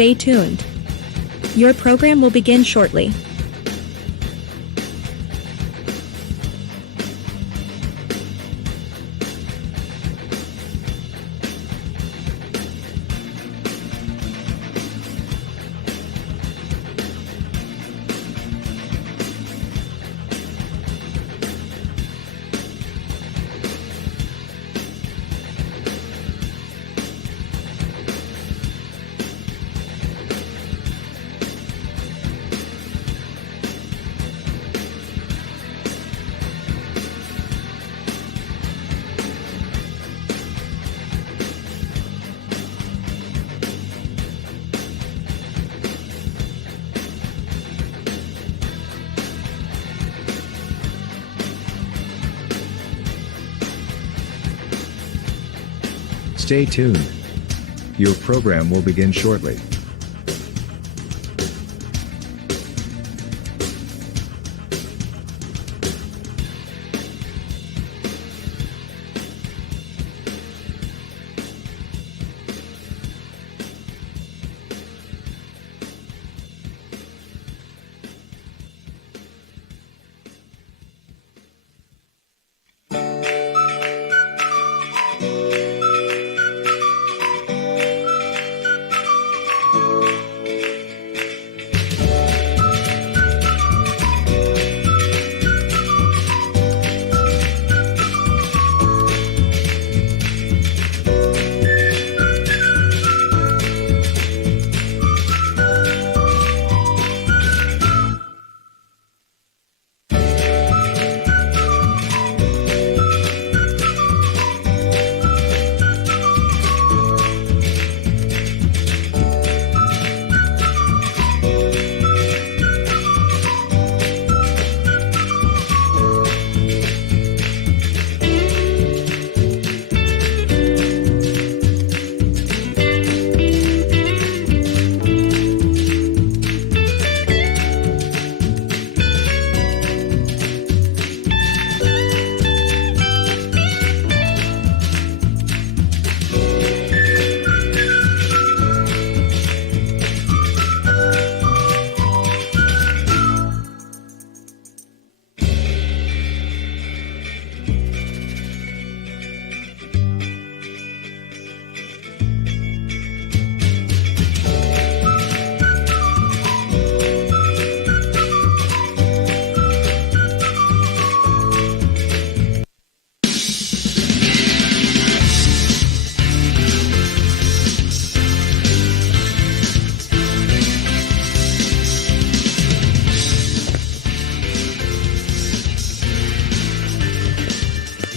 Stay tuned. Your program will begin shortly. Stay tuned. Your program will begin shortly.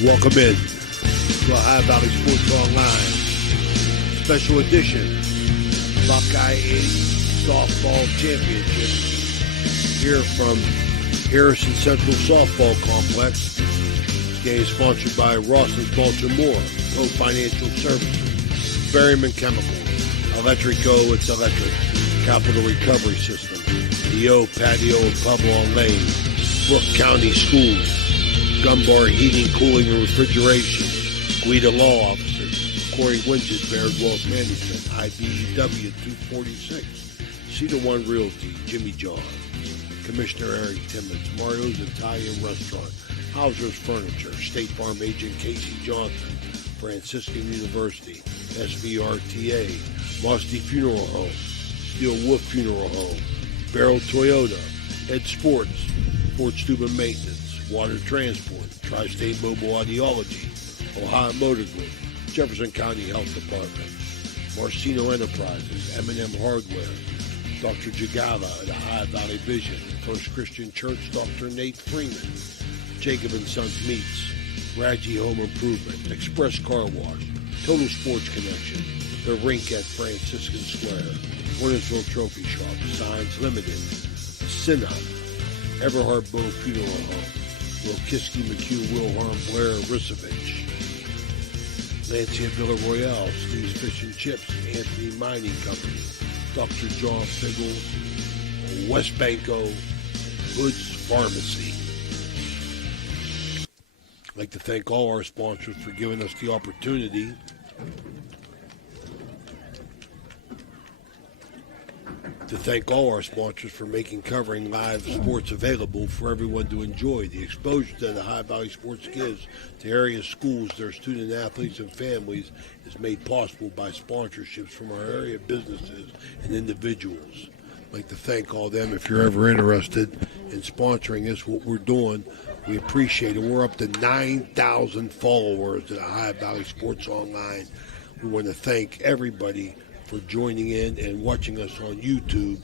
Welcome in to Ohio Valley Sports Online, special edition, Buckeye 8 Softball Championship, here from Harrison Central Softball Complex. This game is sponsored by Rawson's Mulch & More, Co Financial Services, Berryman Chemicals, Electrico, it's electric, Capital Recovery System, the O Patio and Pub on Lane, Brooke County Schools, Gumbar Heating, Cooling, and Refrigeration, Guida Law Offices, Corey Winches, Baird Wealth Management, IBEW 246, Cedar One Realty, Jimmy John, Commissioner Eric Timmons, Mario's Italian Restaurant, Hauser's Furniture, State Farm Agent Casey Johnson, Franciscan University, SVRTA, Musty Funeral Home, Steel Wolf Funeral Home, Barrel Toyota, Ed Sports, Fort Steuben Maintenance, Water Transport, Tri-State Mobile Ideology, Ohio Motor Group, Jefferson County Health Department, Marcino Enterprises, M&M Hardware, Dr. Jagala at Ohio Valley Vision, First Christian Church, Dr. Nate Freeman, Jacob & Sons Meats, Raggi Home Improvement, Express Car Wash, Total Sports Connection, The Rink at Franciscan Square, Warnersville Trophy Shop, Signs Limited, Sinna, Everhard Bow Funeral Home, Wilkiski, McHugh, Wilharm, Blair, Risovich, Lancia Villa Royale, Steve's Fish and Chips, Anthony Mining Company, Dr. John Figgle, West Banco, Hood's Pharmacy. I'd like to thank all our sponsors for giving us the opportunity to thank all our sponsors for making covering live sports available for everyone to enjoy. The exposure that the Ohio Valley Sports gives to area schools, their student athletes, and families is made possible by sponsorships from our area businesses and individuals. I'd like to thank all them. If you're ever interested in sponsoring us, what we're doing, we appreciate it. We're up to 9,000 followers at Ohio Valley Sports Online. We want to thank everybody for joining in and watching us on YouTube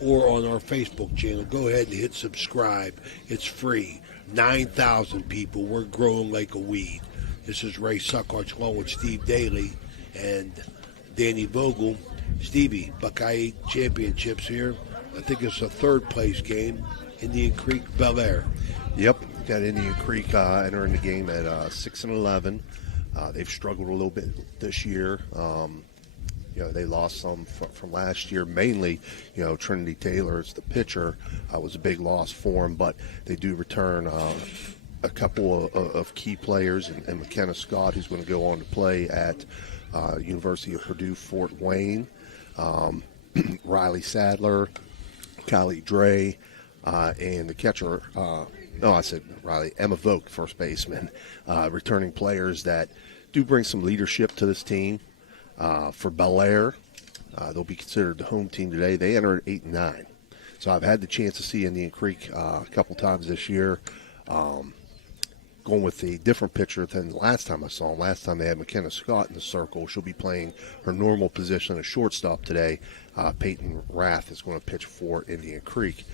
or on our Facebook channel. Go ahead and hit subscribe. It's free. 9,000 people. We're growing like a weed. This is Ray Suckarch along with Steve Daly and Danny Vogel. Stevie, Buckeye Championships here. I think it's a third place game. Indian Creek, Bellaire. Yep, got Indian Creek entering the game at 6-11. They've struggled a little bit this year. They lost some from last year. Mainly, Trinity Taylor is the pitcher. Was a big loss for them, but they do return a couple of key players, and McKenna Scott, who's going to go on to play at University of Purdue Fort Wayne. Riley Sadler, Kylie Dre, and the catcher. I said Riley. Emma Vogt, first baseman. Returning players that do bring some leadership to this team. For Bellaire, they'll be considered the home team today. They enter at 8-9. So I've had the chance to see Indian Creek a couple times this year. Going with a different pitcher than the last time I saw them. Last time they had McKenna Scott in the circle. She'll be playing her normal position as shortstop today. Peyton Rath is going to pitch for Indian Creek.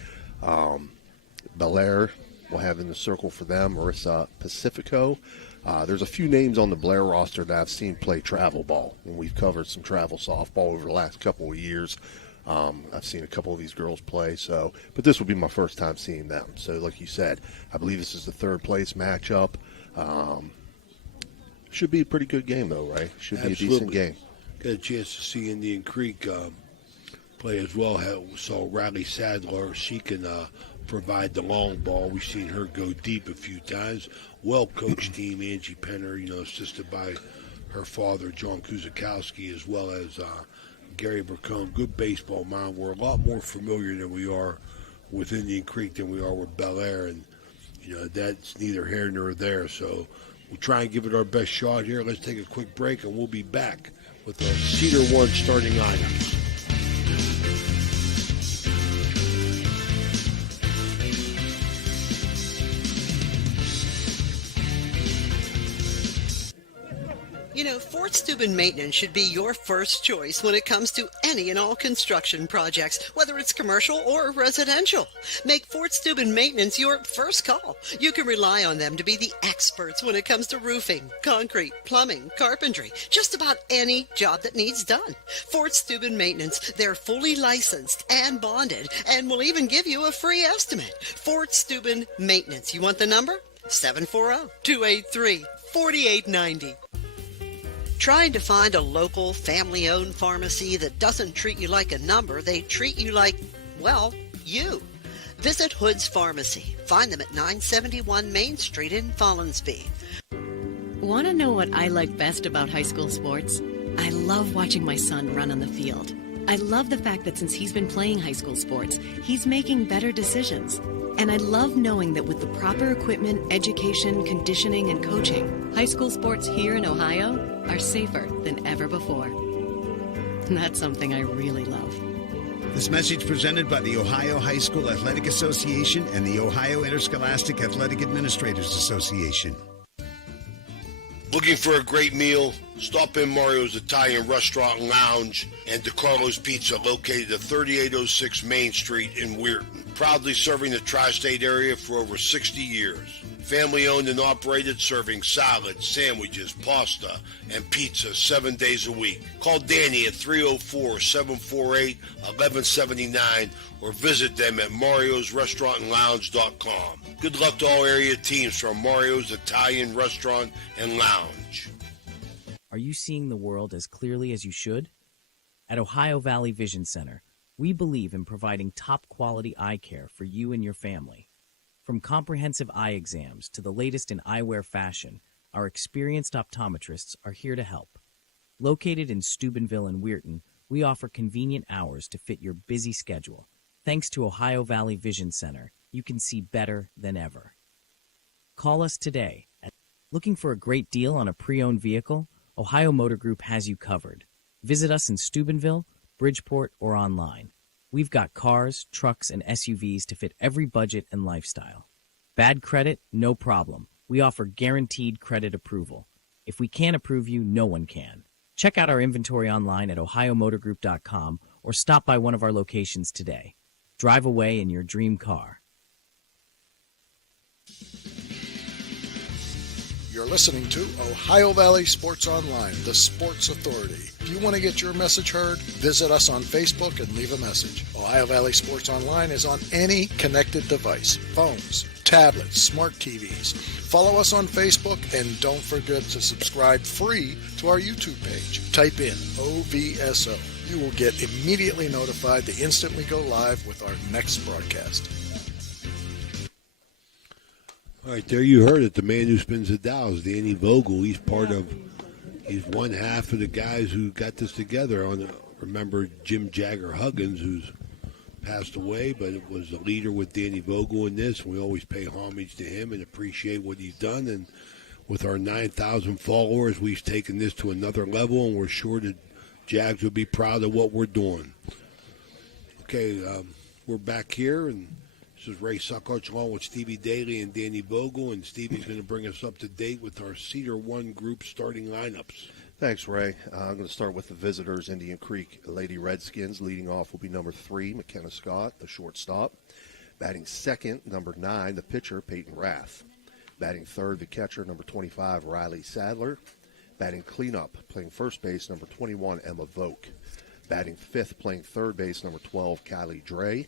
Bellaire will have in the circle for them Marissa Pacifico. There's a few names on the Bellaire roster that I've seen play travel ball, and we've covered some travel softball over the last couple of years. I've seen a couple of these girls play, but this will be my first time seeing them. So like you said, I believe this is the third place matchup. Should be a pretty good game though, right? Should be Absolutely. A decent game. Got a chance to see Indian Creek play as well. Saw Riley Sadler. She can provide the long ball. We've seen her go deep a few times. Well-coached team, Angie Penner, assisted by her father, John Kuzakowski, as well as Gary Burcombe. Good baseball mind. We're a lot more familiar than we are with Indian Creek than we are with Bellaire, and, that's neither here nor there. So we'll try and give it our best shot here. Let's take a quick break, and we'll be back with the Cedar One starting lineups. Fort Steuben Maintenance should be your first choice when it comes to any and all construction projects, whether it's commercial or residential. Make Fort Steuben Maintenance your first call. You can rely on them to be the experts when it comes to roofing, concrete, plumbing, carpentry, just about any job that needs done. Fort Steuben Maintenance, they're fully licensed and bonded and will even give you a free estimate. Fort Steuben Maintenance. You want the number? 740-283-4890. Trying to find a local, family-owned pharmacy that doesn't treat you like a number, they treat you like, you. Visit Hood's Pharmacy. Find them at 971 Main Street in Follinsby. Want to know what I like best about high school sports? I love watching my son run on the field. I love the fact that since he's been playing high school sports, he's making better decisions. And I love knowing that with the proper equipment, education, conditioning, and coaching, high school sports here in Ohio are safer than ever before. And that's something I really love. This message presented by the Ohio High School Athletic Association and the Ohio Interscholastic Athletic Administrators Association. Looking for a great meal? Stop in Mario's Italian Restaurant and Lounge and DeCarlo's Pizza, located at 3806 Main Street in Weirton. Proudly serving the tri-state area for over 60 years. Family owned and operated, serving salads, sandwiches, pasta, and pizza 7 days a week. Call Danny at 304-748-1179 or visit them at mariosrestaurantandlounge.com. Good luck to all area teams from Mario's Italian Restaurant and Lounge. Are you seeing the world as clearly as you should? At Ohio Valley Vision Center, we believe in providing top-quality eye care for you and your family. From comprehensive eye exams to the latest in eyewear fashion, our experienced optometrists are here to help. Located in Steubenville and Weirton, We offer convenient hours to fit your busy schedule. Thanks to Ohio Valley Vision Center, you can see better than ever. Call us today. Looking for a great deal on a pre-owned vehicle? Ohio Motor Group has you covered. Visit us in Steubenville, Bridgeport, or online. We've got cars, trucks, and SUVs to fit every budget and lifestyle. Bad credit? No problem. We offer guaranteed credit approval. If we can't approve you, no one can. Check out our inventory online at ohiomotorgroup.com or stop by one of our locations today. Drive away in your dream car. You're listening to Ohio Valley Sports Online, the sports authority. If you want to get your message heard, visit us on Facebook and leave a message. Ohio Valley Sports Online is on any connected device, phones, tablets, smart TVs. Follow us on Facebook and don't forget to subscribe free to our YouTube page. Type in OVSO. You will get immediately notified the instant we go live with our next broadcast. All right, there you heard it. The man who spins the dial is Danny Vogel. He's he's one half of the guys who got this together. Remember Jim Jagger Huggins, who's passed away, but it was the leader with Danny Vogel in this. We always pay homage to him and appreciate what he's done. And with our 9,000 followers, we've taken this to another level, and we're sure that Jags will be proud of what we're doing. Okay, we're back here, and this is Ray Suckoch along with Stevie Daly and Danny Vogel, and Stevie's going to bring us up to date with our Cedar One group starting lineups. Thanks, Ray. I'm going to start with the visitors, Indian Creek Lady Redskins. Leading off will be number 3, McKenna Scott, the shortstop. Batting second, number 9, the pitcher, Peyton Rath. Batting third, the catcher, number 25, Riley Sadler. Batting cleanup, playing first base, number 21, Emma Voke. Batting fifth, playing third base, number 12, Kylie Dre.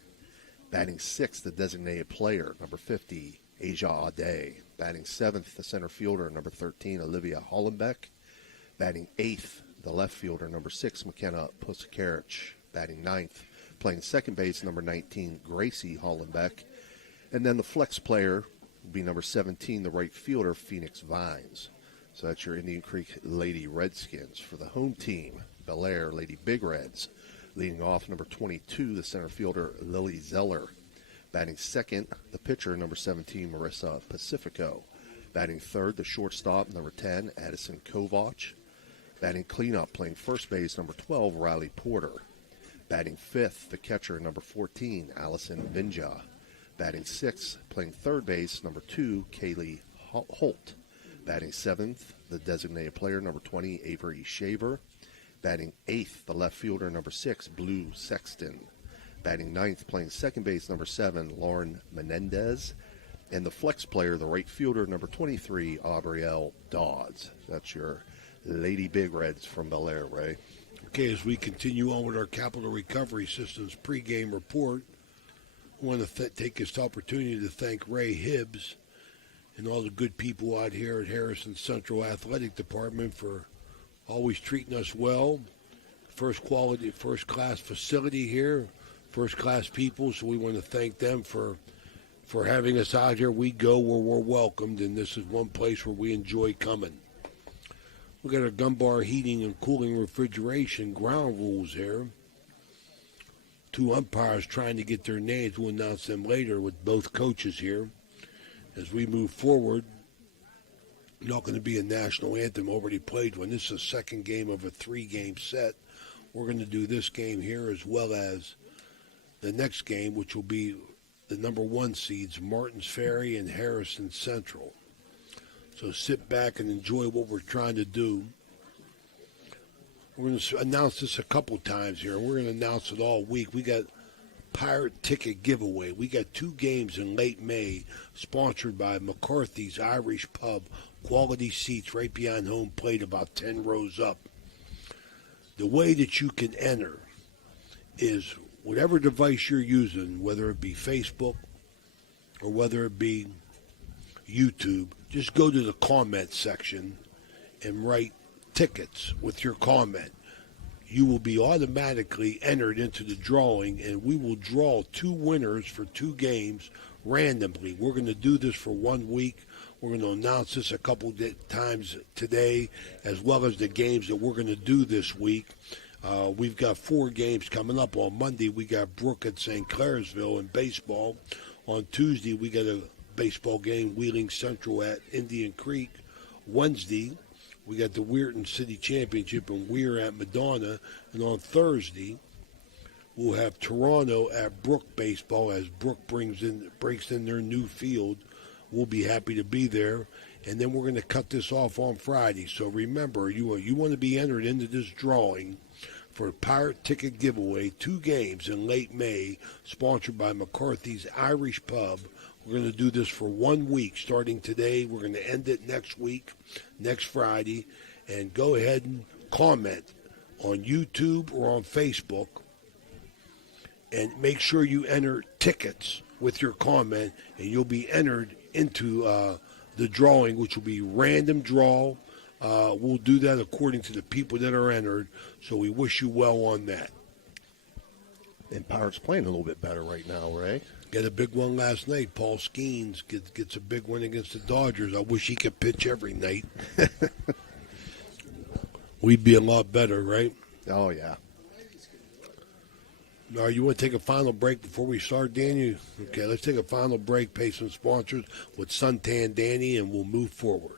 Batting sixth, the designated player, number 50, Aja Ade. Batting seventh, the center fielder, number 13, Olivia Hollenbeck. Batting eighth, the left fielder, number 6, McKenna Pusakarich. Batting ninth, playing second base, number 19, Gracie Hollenbeck. And then the flex player would be number 17, the right fielder, Phoenix Vines. So that's your Indian Creek Lady Redskins. For the home team, Bellaire Lady Big Reds. Leading off, number 22, the center fielder, Lily Zeller. Batting second, the pitcher, number 17, Marissa Pacifico. Batting third, the shortstop, number 10, Addison Kovach. Batting cleanup, playing first base, number 12, Riley Porter. Batting fifth, the catcher, number 14, Allison Vinja. Batting sixth, playing third base, number 2, Kaylee Holt. Batting seventh, the designated player, number 20, Avery Shaver. Batting eighth, the left fielder, number 6, Blue Sexton. Batting ninth, playing second base, number 7, Lauren Menendez. And the flex player, the right fielder, number 23, Aubrielle Dodds. That's your Lady Big Reds from Bellaire, Ray. Okay, as we continue on with our Capital Recovery Systems pregame report, I want to take this opportunity to thank Ray Hibbs and all the good people out here at Harrison Central Athletic Department for always treating us well. First quality, first class facility here, first class people. So we want to thank them for having us out here. We go where we're welcomed, and this is one place where we enjoy coming. We got our Gunbar Heating and Cooling Refrigeration ground rules here. 2 umpires trying to get their names. We'll announce them later with both coaches here. As we move forward, not going to be a national anthem already played when this is the second game of a 3-game set. We're going to do this game here as well as the next game, which will be the number 1 seeds, Martins Ferry and Harrison Central. So sit back and enjoy what we're trying to do. We're going to announce this a couple times here. We're going to announce it all week. We got Pirate Ticket Giveaway. We got 2 games in late May sponsored by McCarthy's Irish Pub. Quality seats right behind home plate, about 10 rows up. The way that you can enter is whatever device you're using, whether it be Facebook or whether it be YouTube, just go to the comment section and write tickets with your comment. You will be automatically entered into the drawing, and we will draw 2 winners for 2 games randomly. We're going to do this for 1 week. We're going to announce this a couple times today, as well as the games that we're going to do this week. We've got 4 games coming up. On Monday, we got Brook at St. Clairsville in baseball. On Tuesday, we got a baseball game, Wheeling Central at Indian Creek. Wednesday, we got the Weirton City Championship in Weir at Madonna. And on Thursday, we'll have Toronto at Brook baseball as Brook breaks in their new field. We'll be happy to be there. And then we're going to cut this off on Friday. So remember, you want to be entered into this drawing for a Pirate Ticket giveaway, 2 games in late May, sponsored by McCarthy's Irish Pub. We're going to do this for 1 week, starting today. We're going to end it next week, next Friday. And go ahead and comment on YouTube or on Facebook. And make sure you enter tickets with your comment, and you'll be entered into the drawing, which will be random draw. We'll do that according to the people that are entered, so we wish you well on that. And Pirates playing a little bit better right now, Ray. Got a big one last night. Paul Skeens gets a big one against the Dodgers. I wish he could pitch every night. We'd be a lot better, right? Oh, yeah. All right, you want to take a final break before we start, Danny? Okay, let's take a final break, pay some sponsors with Suntan Danny, and we'll move forward.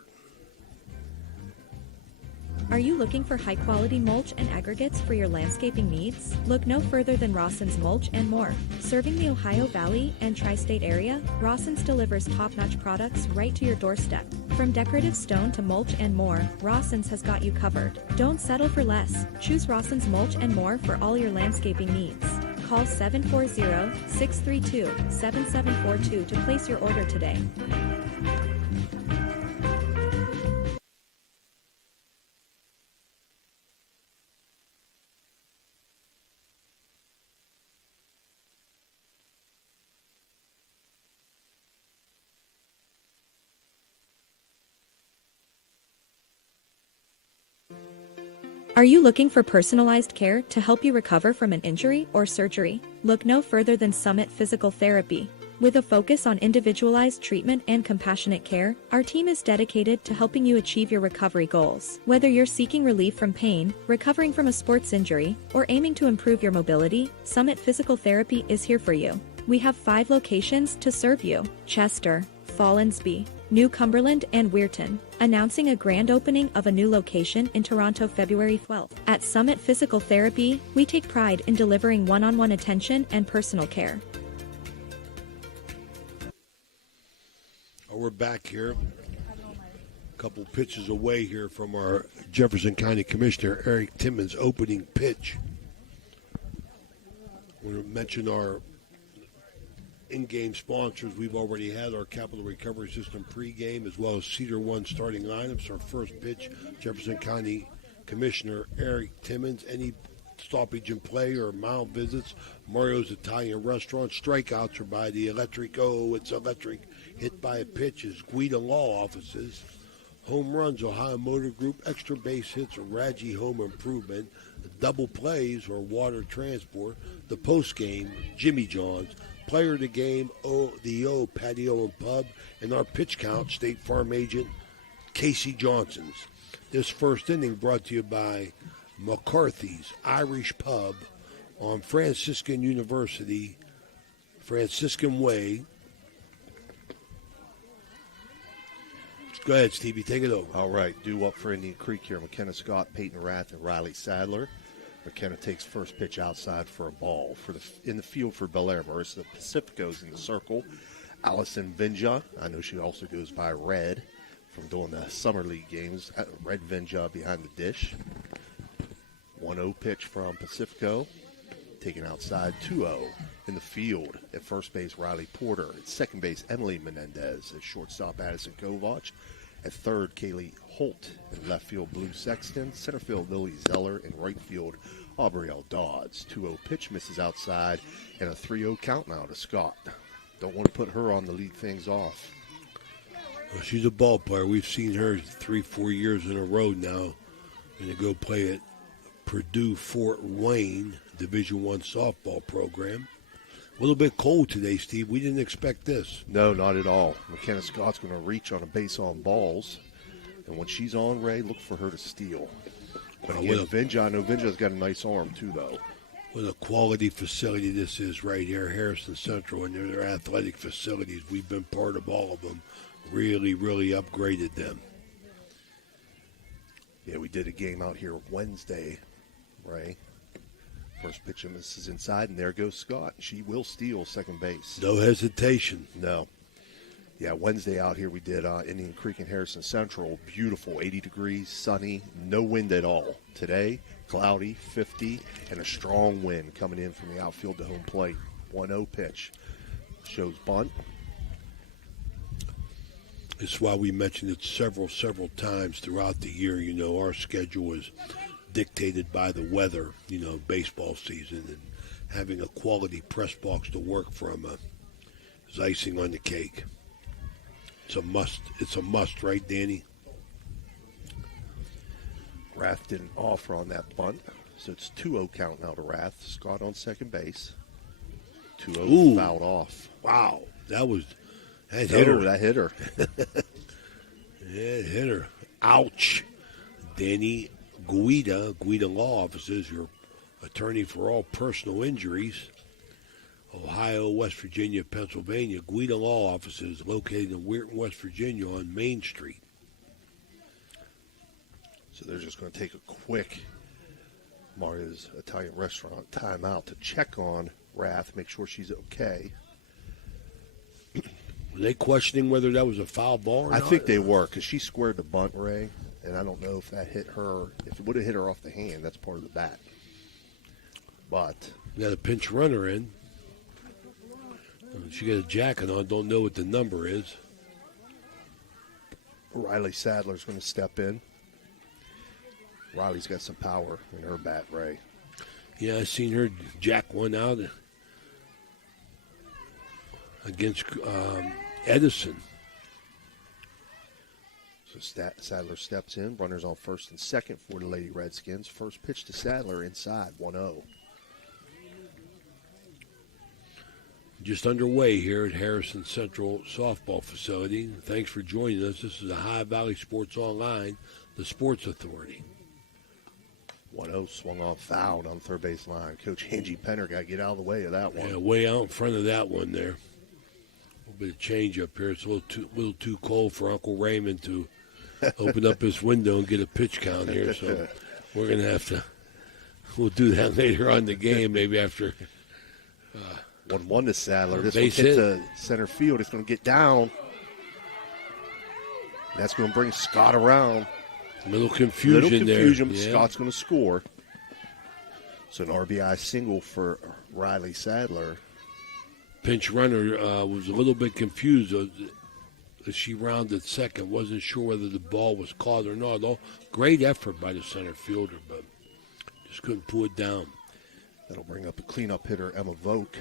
Are you looking for high-quality mulch and aggregates for your landscaping needs? Look no further than Rawson's Mulch and More. Serving the Ohio Valley and Tri-State area, Rawson's delivers top-notch products right to your doorstep. From decorative stone to mulch and more, Rawson's has got you covered. Don't settle for less. Choose Rawson's Mulch and More for all your landscaping needs. Call 740-632-7742 to place your order today. Are you looking for personalized care to help you recover from an injury or surgery? Look no further than Summit Physical Therapy. With a focus on individualized treatment and compassionate care, our team is dedicated to helping you achieve your recovery goals. Whether you're seeking relief from pain, recovering from a sports injury, or aiming to improve your mobility, Summit Physical Therapy is here for you. We have 5 locations to serve you: Chester, Fallensby, New Cumberland, and Weirton, announcing a grand opening of a new location in Toronto February 12th. At Summit Physical Therapy, we take pride in delivering one-on-one attention and personal care. Oh, we're back here. A couple pitches away here from our Jefferson County Commissioner Eric Timmons' opening pitch. I want to mention our in-game sponsors. We've already had our Capital Recovery System pregame as well as Cedar One starting lineups. Our first pitch, Jefferson County Commissioner Eric Timmons. Any stoppage in play or mound visits, Mario's Italian Restaurant. Strikeouts are by the electric. Oh, it's electric. Hit by a pitch is Guida Law Offices. Home runs, Ohio Motor Group. Extra base hits, Raji Home Improvement. Double plays or Water Transport. The post game, Jimmy John's. Player of the game, the O Patio and Pub. And our pitch count, State Farm agent Casey Johnson's. This first inning brought to you by McCarthy's Irish Pub on Franciscan University, Franciscan Way. Go ahead, Stevie. Take it over. All right. Due up for Indian Creek here. McKenna Scott, Peyton Rath, and Riley Sadler. McKenna takes first pitch outside for a ball. In the field for Bellaire, Marissa Pacifico's in the circle. Allison Vinja, I know she also goes by Red from doing the Summer League games. Red Vinja behind the dish. 1-0 pitch from Pacifico. Taken outside 2-0 in the field. At first base, Riley Porter. At second base, Emily Menendez. At shortstop, Addison Kovac. At third, Kaylee Holt. In left field, Blue Sexton. Center field, Lily Zeller. In right field, Aubrielle Dodds. 2-0 pitch misses outside. And a 3-0 count now to Scott. Don't want to put her on to lead things off. Well, she's a ball player. We've seen her 3-4 years in a row now. Going to go play at Purdue Fort Wayne Division I softball program. A little bit cold today, Steve. We didn't expect this. No, not at all. McKenna Scott's going to reach on a base on balls. And when she's on, Ray, look for her to steal. But again, Vinja, I know Vinja's got a nice arm too, though. What a quality facility this is right here, Harrison Central, and their athletic facilities. We've been part of all of them. Really, really upgraded them. Yeah, we did a game out here Wednesday, Ray. First pitch misses inside, and there goes Scott. She will steal second base. No hesitation. No. Yeah, Wednesday out here we did Indian Creek and Harrison Central. Beautiful, 80 degrees, sunny, no wind at all. Today, cloudy, 50, and a strong wind coming in from the outfield to home plate. 1-0 pitch. Shows bunt. It's why we mentioned it several times throughout the year. You know, our schedule is dictated by the weather, you know, baseball season, and having a quality press box to work from is icing on the cake. It's a must. It's a must, right, Danny? Rath didn't offer on that bunt, so it's 2-0 count now to Rath. Scott on second base. 2-0 fouled off. Wow, that hit her. That hit her. Yeah, it hit her. Ouch. Danny Guida Law Offices, your attorney for all personal injuries. Ohio, West Virginia, Pennsylvania. Guida Law Offices located in Weirton, West Virginia on Main Street. So they're just going to take a quick Mario's Italian Restaurant timeout to check on Rath, make sure she's okay. Were they questioning whether that was a foul ball or not? I think they were, because she squared the bunt, Ray, and I don't know if that hit her. If it would have hit her off the hand, that's part of the bat. But got a pinch runner in. She got a jacket on. Don't know what the number is. Riley Sadler's going to step in. Riley's got some power in her bat, Ray. Yeah, I seen her jack one out against Edison. So Sadler steps in. Runners on first and second for the Lady Redskins. First pitch to Sadler inside, 1-0. Just underway here at Harrison Central Softball Facility. Thanks for joining us. This is the High Valley Sports Online, the Sports Authority. 1-0 swung on, fouled on third base line. Coach Angie Penner got to get out of the way of that one. Yeah, way out in front of that one there. A little bit of change up here. It's a little too cold for Uncle Raymond to open up his window and get a pitch count here. So we're going to have to, we'll do that later on in the game, maybe after. 1-1 to Sadler. This Base one hit hit. to center field. It's going to get down. That's going to bring Scott around. A little confusion there. But Scott's going to score. So an RBI single for Riley Sadler. Pinch runner was a little bit confused as she rounded second. Wasn't sure whether the ball was caught or not. Great effort by the center fielder, but just couldn't pull it down. That'll bring up a cleanup hitter, Emma Voke.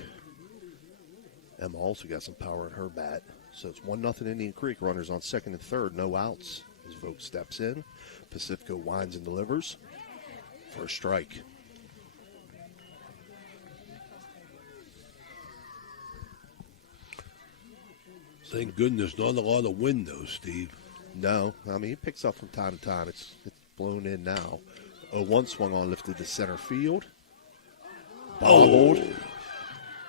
Emma also got some power in her bat. So it's 1-0 Indian Creek. Runners on second and third, no outs. As Voke steps in, Pacifico winds and delivers for a strike. Thank goodness, not a lot of wind though, Steve. No, I mean, he picks up from time to time. It's blown in now. 0-1 swung on, lifted to center field. Bobbled. Oh.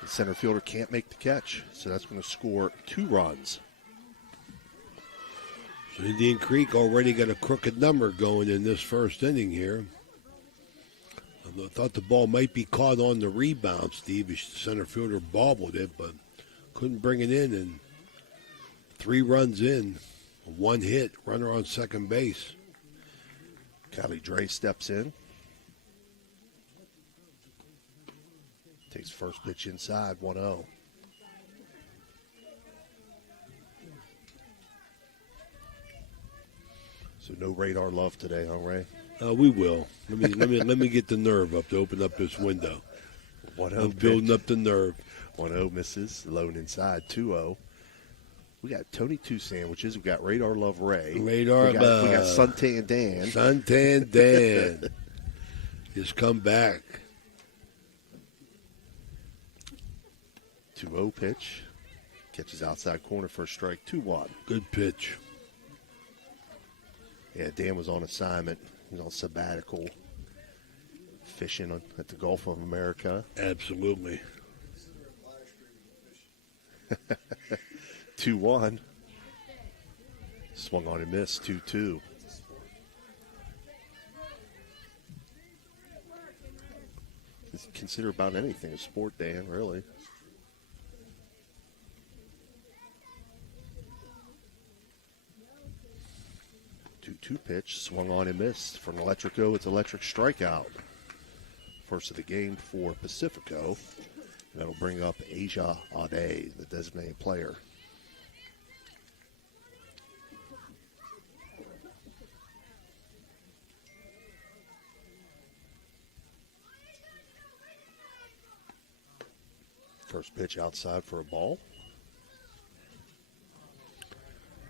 The center fielder can't make the catch, so that's going to score 2 runs. So Indian Creek already got a crooked number going in this first inning here. I thought the ball might be caught on the rebound, Steve. The center fielder bobbled it, but couldn't bring it in. And 3 runs in, 1 hit, runner on second base. Callie Dre steps in. Takes first pitch inside, 1-0. So no radar love today, huh, Ray? We will. Let me get the nerve up to open up this window. 1-0 I'm building up the nerve. 1-0 misses, lone inside, 2-0. We got Tony Two Sandwiches. We got Radar Love Ray. Radar we got Suntan Dan. Suntan Dan. Just come back. 2-0 pitch. Catches outside corner for a strike. 2-1. Good pitch. Yeah, Dan was on assignment. He was on sabbatical fishing at the Gulf of America. Absolutely. 2-1. Swung on and missed. 2-2. Consider about anything a sport, Dan, really. 2-2 pitch, swung on and missed. For an Electrico, it's electric strikeout. First of the game for Pacifico. That'll bring up Asia Ade, the designated player. First pitch outside for a ball.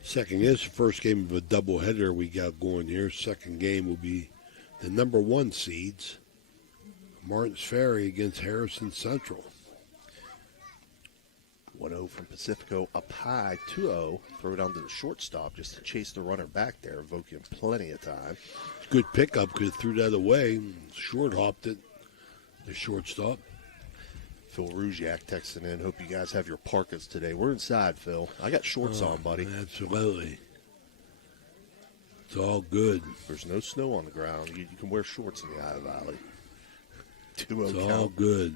Second is the first game of a doubleheader we got going here. Second game will be the number 1 seeds, Martins Ferry against Harrison Central. 1-0 from Pacifico, up high, 2-0. Throw it down to the shortstop just to chase the runner back there, evoking plenty of time. Good pickup because it threw that away. Short hopped it, the shortstop. Phil Ruziak texting in. Hope you guys have your parkas today. We're inside, Phil. I got shorts on, buddy. Absolutely. It's all good. There's no snow on the ground. You can wear shorts in the Ohio Valley. 2-0 It's count. all good.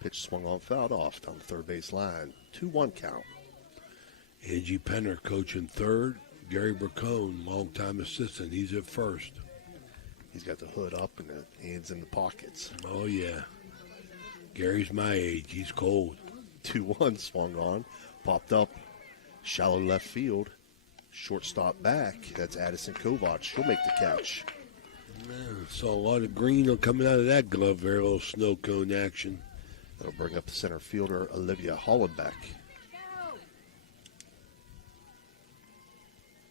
Pitch swung on, fouled off down the third base line. 2-1 count. Angie Penner coaching third. Gary Bracone, longtime assistant. He's at first. He's got the hood up and the hands in the pockets. Oh, yeah. Gary's my age. He's cold. 2-1 swung on, popped up, shallow left field, shortstop back. That's Addison Kovac. She'll make the catch. Man, saw a lot of green coming out of that glove there, a little snow cone action. That'll bring up the center fielder, Olivia Hollenbeck.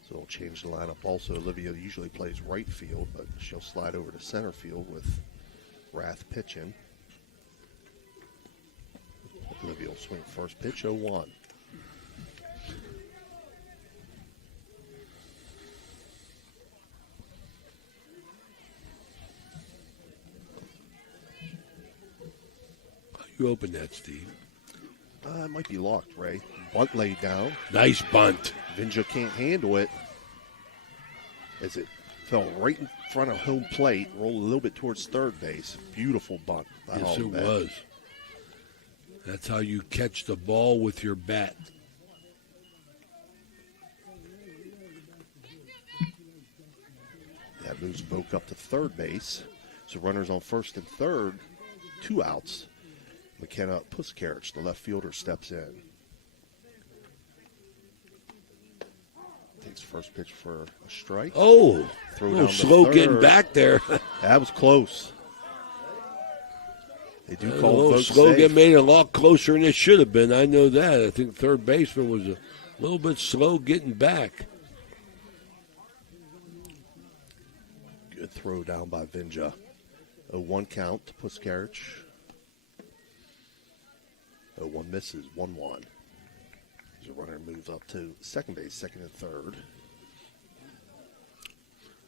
So it'll change the lineup. Also, Olivia usually plays right field, but she'll slide over to center field with Rath pitching. Olivia will swing first pitch, 0-1. You open that, Steve. It might be locked, Ray. Bunt laid down. Nice bunt. Vinja can't handle it as it fell right in front of home plate, rolled a little bit towards third base. Beautiful bunt by Yes, it Hollenbeck. was. That's how you catch the ball with your bat. That moves Voke up to third base. So runners on first and third, 2 outs. McKenna Puskarich, the left fielder, steps in. Takes first pitch for a strike. Oh, Throw a down little to slow third. getting back there. That was close. They do A call little Voke slow safe. getting made a lot closer than it should have been. I know that. I think third baseman was a little bit slow getting back. Good throw down by Vinja. A 1 count to Puskarich. 0-1 misses, 1-1. The runner moves up to second base, second and third.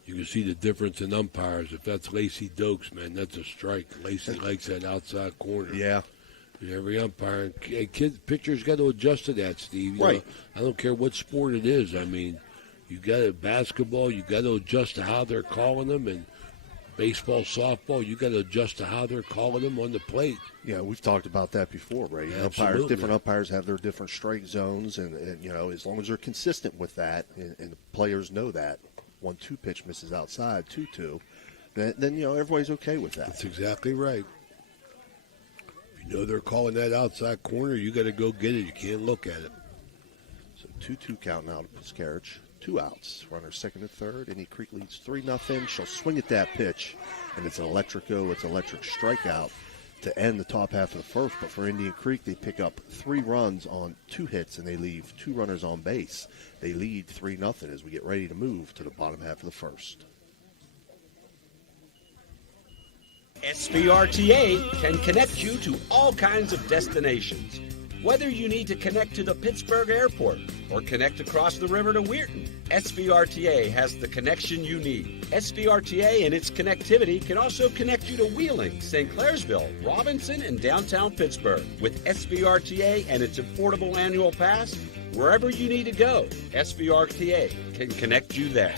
You can see the difference in umpires. If that's Lacey Dokes, man, that's a strike. Lacey likes that outside corner. Yeah. And every umpire, pitchers got to adjust to that, Steve. You Right. know, I don't care what sport it is. I mean, you got to basketball, you got to adjust to how they're calling them, and baseball, softball, you got to adjust to how they're calling them on the plate. Yeah, we've talked about that before, right? Absolutely. Different umpires have their different strike zones, and you know, as long as they're consistent with that, and the players know that, 1-2 pitch misses outside, 2-2, then you know everybody's okay with that. That's exactly right. If you know they're calling that outside corner, you got to go get it. You can't look at it. So 2-2 count now to Puskarich. 2 outs. Runner second and third. Indian Creek leads 3-0. She'll swing at that pitch, and it's an electrico. It's an electric strikeout to end the top half of the first. But for Indian Creek, they pick up 3 runs on 2 hits, and they leave 2 runners on base. They lead 3-0 as we get ready to move to the bottom half of the first. SVRTA can connect you to all kinds of destinations. Whether you need to connect to the Pittsburgh airport or connect across the river to Weirton, SVRTA has the connection you need. SVRTA and its connectivity can also connect you to Wheeling, St. Clairsville, Robinson, and downtown Pittsburgh. With SVRTA and its affordable annual pass, wherever you need to go, SVRTA can connect you there.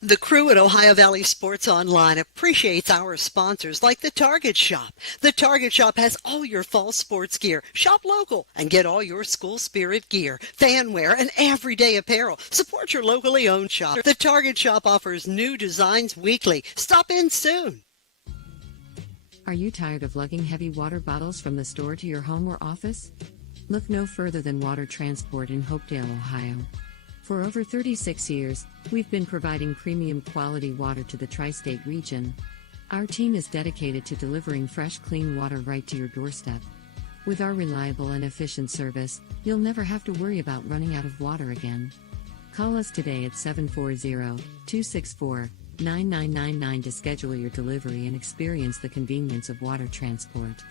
The crew at Ohio Valley Sports Online appreciates our sponsors like the Target Shop. The Target Shop has all your fall sports gear. Shop local and get all your school spirit gear, fan wear, and everyday apparel. Support your locally owned shop. The Target Shop offers new designs weekly. Stop in soon. Are you tired of lugging heavy water bottles from the store to your home or office? Look no further than Water Transport in Hopedale, Ohio. For over 36 years, we've been providing premium quality water to the tri-state region. Our team is dedicated to delivering fresh, clean water right to your doorstep. With our reliable and efficient service, you'll never have to worry about running out of water again. Call us today at 740-264-9999 to schedule your delivery and experience the convenience of water transport.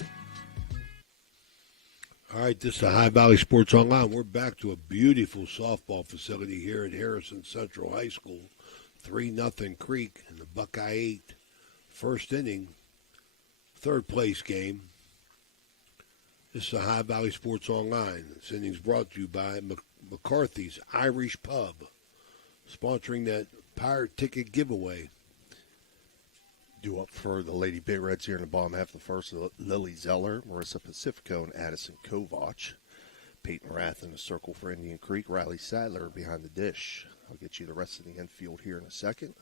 All right, this is the High Valley Sports Online. We're back to a beautiful softball facility here at Harrison Central High School. 3-0 Creek in the Buckeye 8. First inning, third place game. This is the High Valley Sports Online. This inning is brought to you by McCarthy's Irish Pub, sponsoring that Pirate Ticket giveaway. Due up for the Lady Big Reds here in the bottom half of the first, Lily Zeller, Marissa Pacifico, and Addison Kovach. Peyton Rath in the circle for Indian Creek. Riley Sadler behind the dish. I'll get you the rest of the infield here in a second.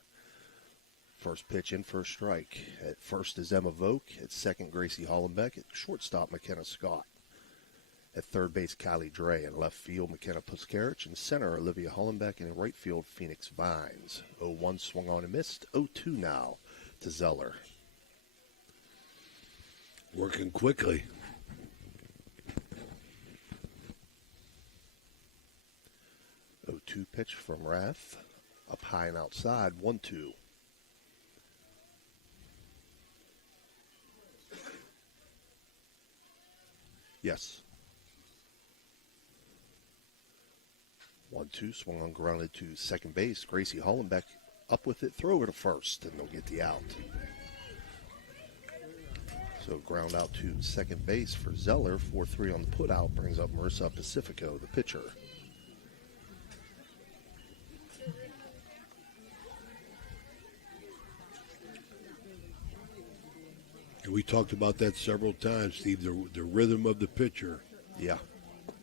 First pitch in, first strike. At first is Emma Voke. At second, Gracie Hollenbeck. At shortstop, McKenna Scott. At third base, Kylie Dre. In left field, McKenna Puskarich. In center, Olivia Hollenbeck. And in right field, Phoenix Vines. 0-1 swung on and missed. 0-2 now to Zeller. Working quickly. Oh, 2 pitch from Rath. Up high and outside. 1-2. Yes. 1-2. Swung on, grounded to second base. Gracie Hollenbeck up with it, throw over to first, and they'll get the out. So ground out to second base for Zeller. 4-3 on the putout brings up Marissa Pacifico, the pitcher. And we talked about that several times, Steve, the rhythm of the pitcher. Yeah.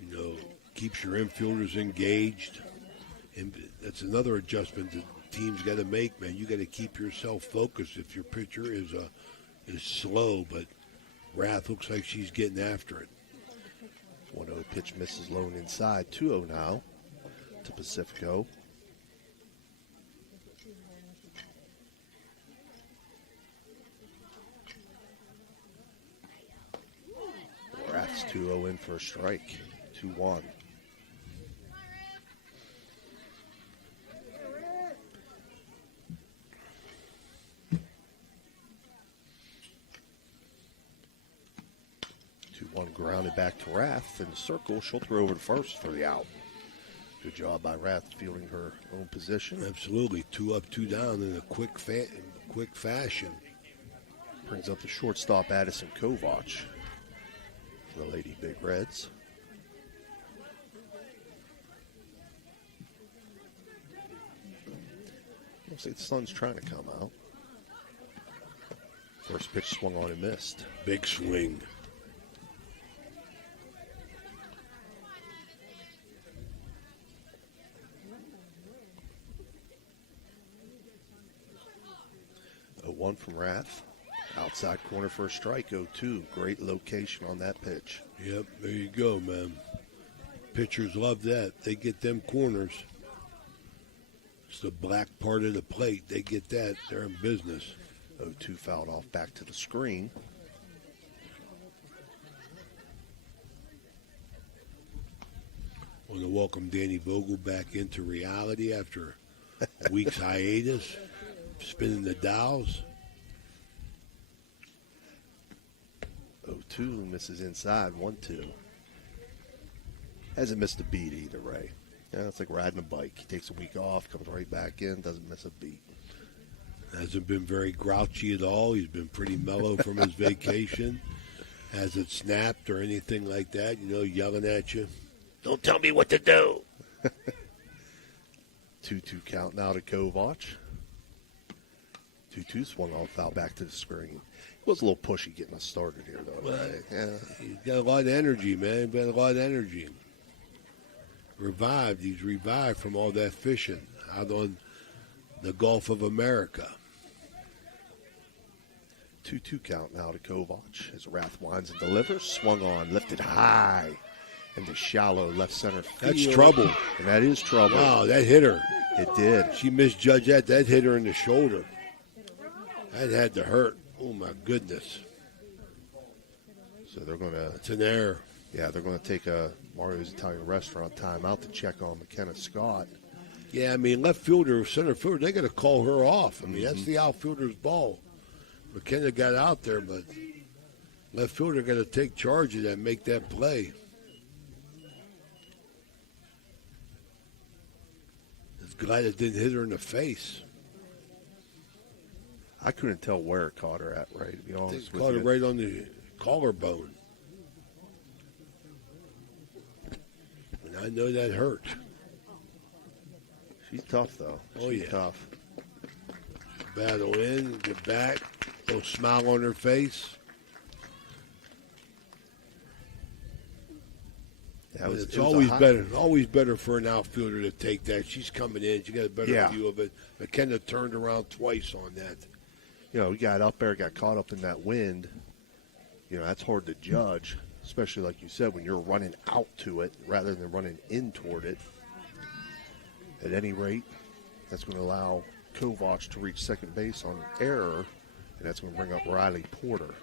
You know, keeps your infielders engaged. And that's another adjustment that teams got to make, man. You got to keep yourself focused if your pitcher is slow, but Rath looks like she's getting after it. 1-0 pitch misses low and inside. 2-0 now to Pacifico. Rath's 2-0 in for a strike. 2-1. One grounded back to Rath in the circle. She'll throw over to first for the out. Good job by Rath fielding her own position. Absolutely. 2 up, 2 down in a quick fashion. Brings up the shortstop, Addison Kovach, for the Lady Big Reds. Looks like the sun's trying to come out. First pitch swung on and missed. Big swing. One from Rath. Outside corner for a strike. 0-2. Great location on that pitch. Yep, there you go, man. Pitchers love that. They get them corners. It's the black part of the plate. They get that. They're in business. 0-2 fouled off back to the screen. Want to welcome Danny Vogel back into reality after a week's hiatus. Spinning the dials. 0-2, misses inside, 1-2. Hasn't missed a beat either, Ray. Yeah, it's like riding a bike. He takes a week off, comes right back in, doesn't miss a beat. Hasn't been very grouchy at all. He's been pretty mellow from his vacation. Hasn't snapped or anything like that, yelling at you. Don't tell me what to do. 2-2 count now to Kovac. 2-2 swung on foul back to the screen. He was a little pushy getting us started here, though. Well, Right? Yeah. He's got a lot of energy, man. He's got a lot of energy. He's revived from all that fishing out on the Gulf of America. 2-2 count now to Kovac as Rath winds and delivers. Swung on, lifted high into shallow left center field. That's trouble. And that is trouble. Wow, that hit her. It did. She misjudged that. That hit her in the shoulder. That had to hurt. Oh, my goodness. So they're going to... It's an error. Yeah, they're going to take a Mario's Italian Restaurant timeout to check on McKenna Scott. Yeah, I mean, left fielder, center fielder, they got to call her off. I mean, that's the outfielder's ball. McKenna got out there, but left fielder got to take charge of that, make that play. It's glad it didn't hit her in the face. I couldn't tell where it caught her at, right? To be honest with Caught you. her right on the collarbone. And I know that hurt. She's tough, though. Oh, She's yeah. tough. Battle in, get back, little smile on her face. Yeah, But it it's was always better for an outfielder to take that. She's coming in, she got a better view of it. McKenna turned around twice on that. We got up there, got caught up in that wind. That's hard to judge, especially like you said, when you're running out to it rather than running in toward it. At any rate, that's going to allow Kovac to reach second base on an error, and that's going to bring up Riley Porter.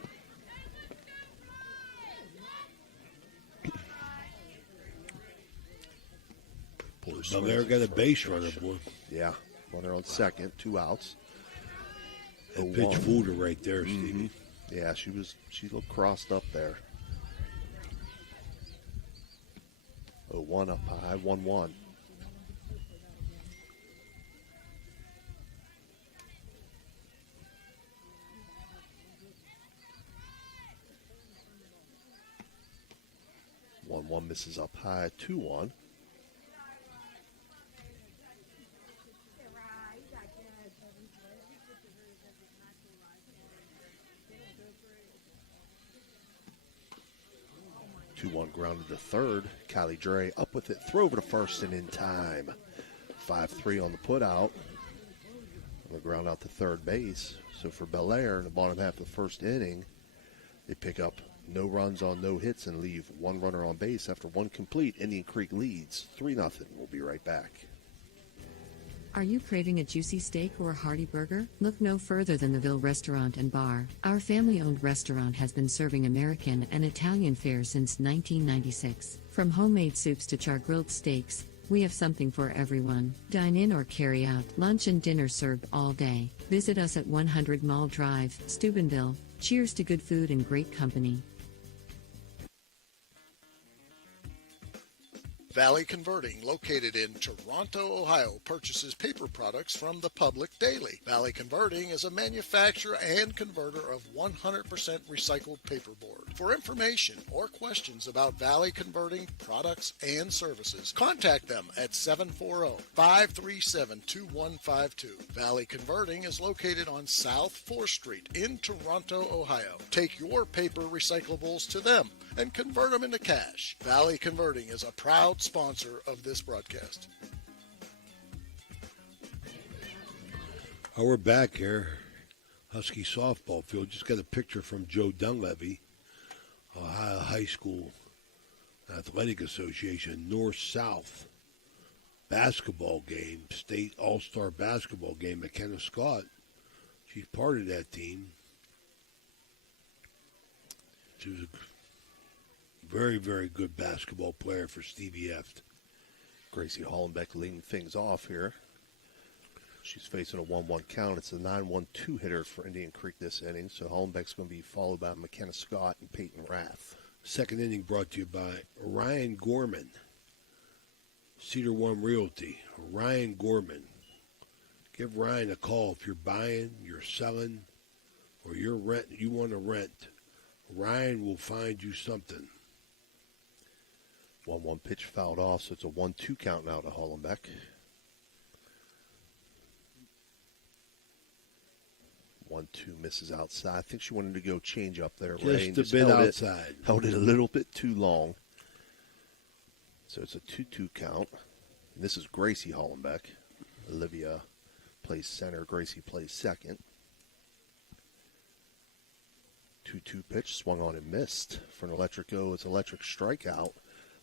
Bellaire got a base runner, boy. Yeah, runner on second, 2 outs. That pitch fooled her right there, Stevie. Yeah, she looked crossed up there. 0-1 up high, 1-1. One misses up high, 2-1. Grounded to third. Kylie Dre up with it. Throw over to first and in time. 5-3 on the put out. On the ground out to third base. So for Bellaire in the bottom half of the first inning, they pick up no runs on no hits and leave one runner on base after one complete. Indian Creek leads 3-0. We'll be right back. Are you craving a juicy steak or a hearty burger? Look no further than the Ville Restaurant and Bar. Our family-owned restaurant has been serving American and Italian fare since 1996. From homemade soups to char-grilled steaks, we have something for everyone. Dine in or carry out. Lunch and dinner served all day. Visit us at 100 Mall Drive, Steubenville. Cheers to good food and great company. Valley Converting, located in Toronto, Ohio, purchases paper products from the public daily. Valley Converting is a manufacturer and converter of 100% recycled paperboard. For information or questions about Valley Converting products and services, contact them at 740-537-2152. Valley Converting is located on South 4th Street in Toronto, Ohio. Take your paper recyclables to them and convert them into cash. Valley Converting is a proud sponsor of this broadcast. Oh, we're back here. Husky softball field. Just got a picture from Joe Dunleavy, Ohio High School Athletic Association, North-South basketball game, state all-star basketball game. McKenna Scott, she's part of that team. She was a very, very good basketball player for Stevie F. Gracie Hollenbeck leading things off here. She's facing a 1-1 count. It's a 9-1-2 hitter for Indian Creek this inning. So Hollenbeck's going to be followed by McKenna Scott and Peyton Rath. Second inning brought to you by Ryan Gorman, Cedar One Realty. Ryan Gorman. Give Ryan a call if you're buying, you're selling, or you want to rent. Ryan will find you something. 1-1 pitch fouled off, so it's a 1-2 count now to Hollenbeck. One-two misses outside. I think she wanted to go change up there. Just a bit outside. Held it a little bit too long. So it's a 2-2 count. And this is Gracie Hollenbeck. Olivia plays center. Gracie plays second. 2-2 pitch swung on and missed. For an Electrico, it's electric strikeout.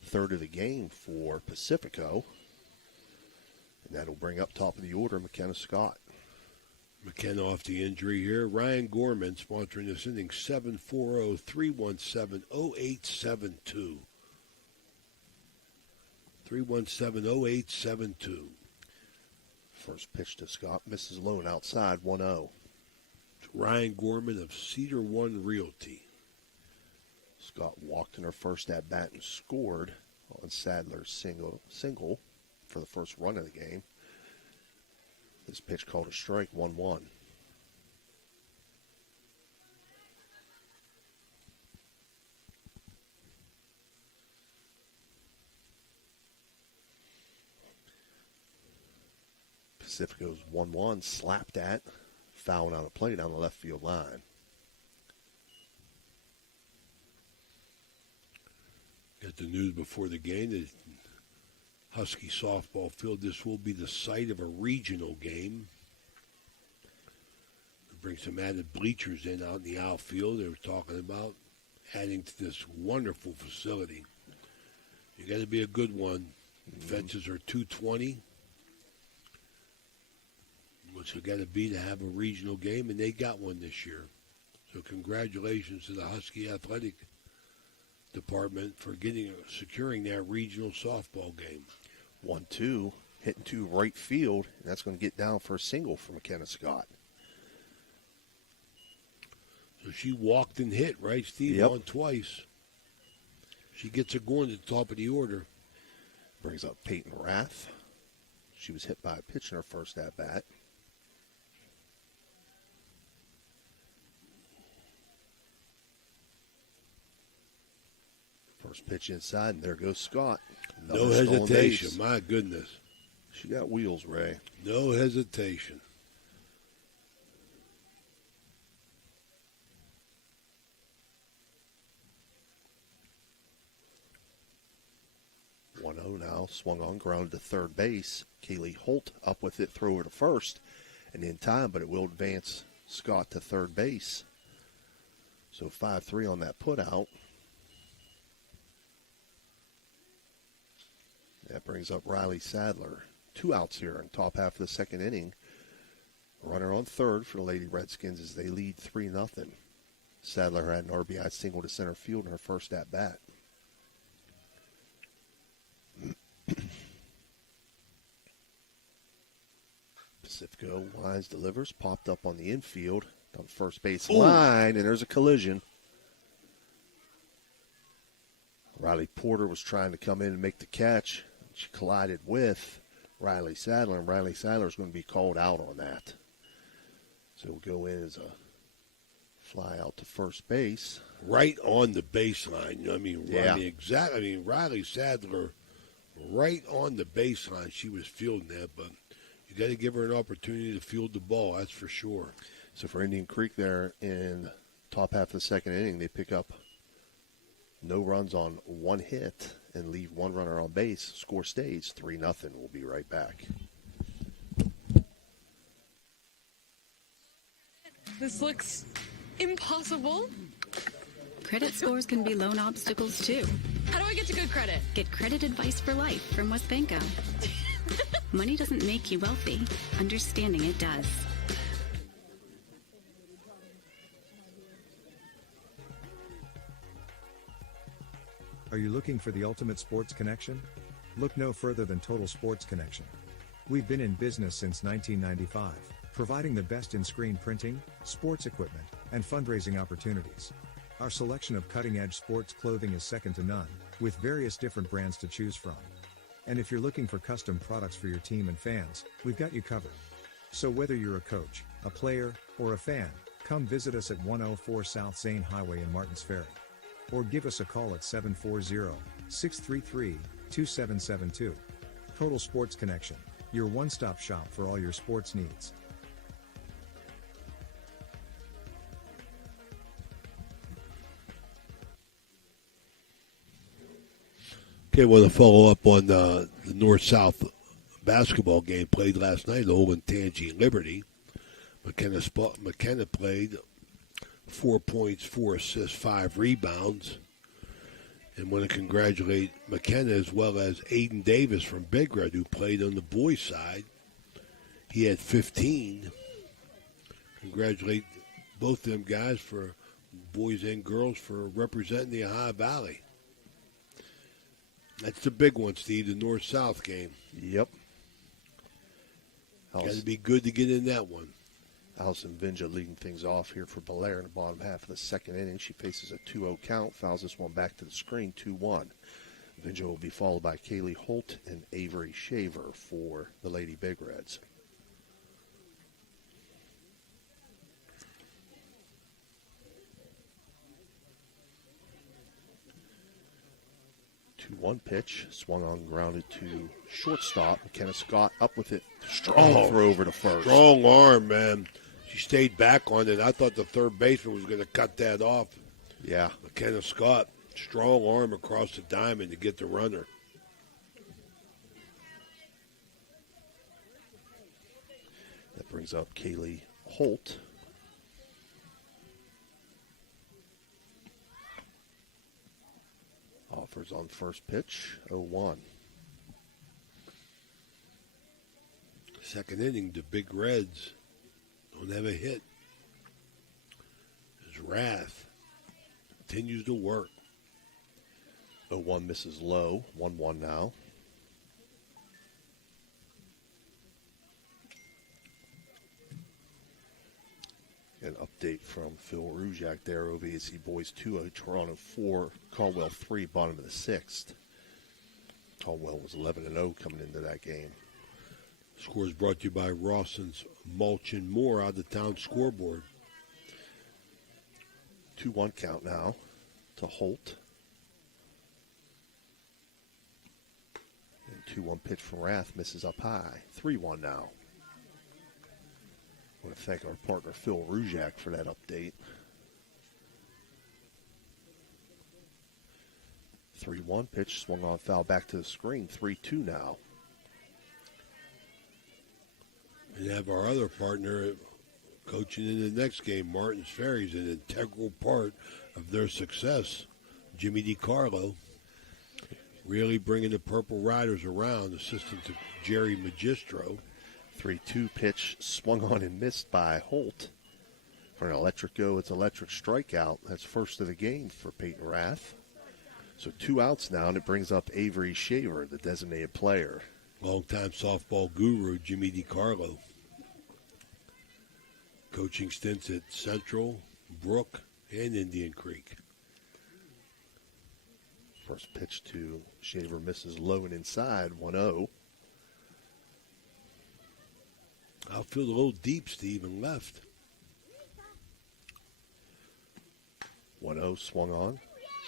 Third of the game for Pacifico. And that'll bring up top of the order McKenna Scott. McKenna off the injury here. Ryan Gorman sponsoring this inning, 740-317-0872. 317-0872. First pitch to Scott, misses low and outside, 1-0. Ryan Gorman of Cedar One Realty. Scott walked in her first at-bat and scored on Sadler's single for the first run of the game. This pitch called a strike, 1-1. Pacifico's 1-1, slapped at, fouling on a play down the left field line. Got the news before the game that Husky softball field, this will be the site of a regional game. Bring some added bleachers in out in the outfield. They were talking about adding to this wonderful facility. You got to be a good one. Fences are 220, which you got to be to have a regional game, and they got one this year. So congratulations to the Husky Athletic Department for securing that regional softball game. 1-2, hitting to right field, and that's going to get down for a single for McKenna Scott. So she walked and hit, right, Steve? Yep. On twice. She gets it going at the top of the order. Brings up Peyton Rath. She was hit by a pitch in her first at-bat. First pitch inside, and there goes Scott. No hesitation, my goodness. She got wheels, Ray. No hesitation. Now swung on, grounded to third base. Kaylee Holt up with it, throw her to first, and in time, but it will advance Scott to third base. So 5-3 on that put out. That brings up Riley Sadler. 2 outs here in top half of the second inning. Runner on third for the Lady Redskins as they lead 3-0. Sadler had an RBI single to center field in her first at-bat. Pacifico lines, delivers, popped up on the infield, on first base line, and there's a collision. Riley Porter was trying to come in and make the catch. She collided with Riley Sadler, and Riley Sadler is going to be called out on that. So we'll go in as a fly out to first base. Right on the baseline. Yeah. Riley Sadler, right on the baseline. She was fielding that, but you got to give her an opportunity to field the ball, that's for sure. So for Indian Creek there in top half of the second inning, they pick up no runs on 1 hit and leave 1 runner on base. Score stays 3-0. We'll be right back. This looks impossible. Credit scores can be loan obstacles too. How do I get to good credit? Get credit advice for life from Westbanco. Money doesn't make you wealthy. Understanding it does. Are you looking for the ultimate sports connection? Look no further than Total Sports Connection. We've been in business since 1995, providing the best in screen printing, sports equipment, and fundraising opportunities. Our selection of cutting-edge sports clothing is second to none, with various different brands to choose from. And if you're looking for custom products for your team and fans, we've got you covered. So whether you're a coach, a player, or a fan, come visit us at 104 South Zane Highway in Martins Ferry. Or give us a call at 740-633-2772. Total Sports Connection, your one-stop shop for all your sports needs. Okay, well, to follow up on the North-South basketball game played last night, Olentangy Liberty. McKenna played 4 points, 4 assists, 5 rebounds. And want to congratulate McKenna as well as Aiden Davis from Big Red, who played on the boys' side. He had 15. Congratulate both them guys, for boys and girls, for representing the Ohio Valley. That's the big one, Steve, the North-South game. Yep. Got to be good to get in that one. Allison Vinja leading things off here for Bellaire in the bottom half of the second inning. She faces a 2-0 count, fouls this one back to the screen, 2-1. Vinja will be followed by Kaylee Holt and Avery Shaver for the Lady Big Reds. One pitch, swung on, grounded to shortstop. McKenna Scott up with it. Strong throw over to first. Strong arm, man. She stayed back on it. I thought the third baseman was going to cut that off. Yeah. McKenna Scott, strong arm across the diamond to get the runner. That brings up Kaylee Holt. Offers on first pitch, 0-1. Second inning, the Big Reds don't have a hit. As Rath continues to work. 0-1 misses low, 1-1 now. An update from Phil Ruzak there, OVAC Boys 2-0, Toronto 4, Caldwell 3, bottom of the sixth. Caldwell was 11-0 coming into that game. Score is brought to you by Rawson's Mulch and More out of the town scoreboard. 2-1 count now to Holt. And 2-1 pitch from Rath misses up high. 3-1 now. I want to thank our partner Phil Ruzak for that update. 3-1 pitch, swung on, foul back to the screen. 3-2 now. And have our other partner coaching in the next game, Martins Ferry, is an integral part of their success. Jimmy DiCarlo really bringing the Purple Riders around, assistant to Jerry Magistro. 3-2 pitch, swung on and missed by Holt. For an electric go, it's electric strikeout. That's first of the game for Peyton Rath. So 2 outs now, and it brings up Avery Shaver, the designated player. Longtime softball guru, Jimmy DiCarlo. Coaching stints at Central, Brook, and Indian Creek. First pitch to Shaver misses low and inside, 1-0. Outfield a little deep, Steve, and left. 1-0 swung on.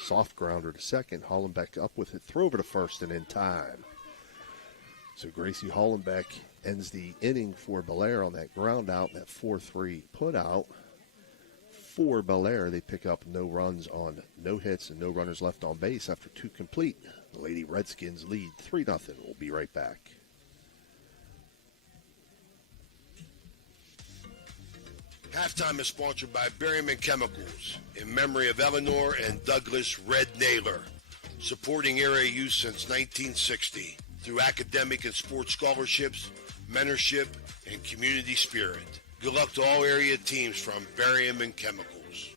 Soft grounder to second. Hollenbeck up with it. Throw over to first and in time. So Gracie Hollenbeck ends the inning for Bellaire on that ground out, that 4-3 put out. For Bellaire, they pick up no runs on no hits and no runners left on base after 2 complete. The Lady Redskins lead 3-0. We'll be right back. Halftime is sponsored by Berryman Chemicals in memory of Eleanor and Douglas Red Naylor, supporting area youth since 1960 through academic and sports scholarships, mentorship, and community spirit. Good luck to all area teams from Berryman Chemicals.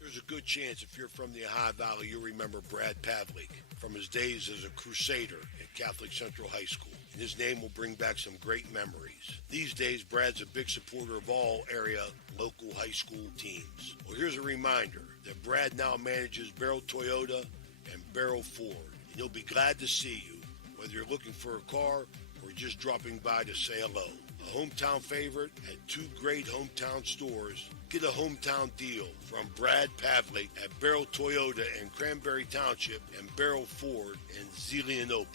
There's a good chance if you're from the Ohio Valley, you'll remember Brad Pavlik from his days as a crusader at Catholic Central High School, and his name will bring back some great memories. These days, Brad's a big supporter of all area local high school teams. Well, here's a reminder that Brad now manages Barrel Toyota and Barrel Ford, and he'll be glad to see you, whether you're looking for a car or just dropping by to say hello. A hometown favorite at two great hometown stores. Get a hometown deal from Brad Pavlik at Barrel Toyota in Cranberry Township and Barrel Ford in Zelienople.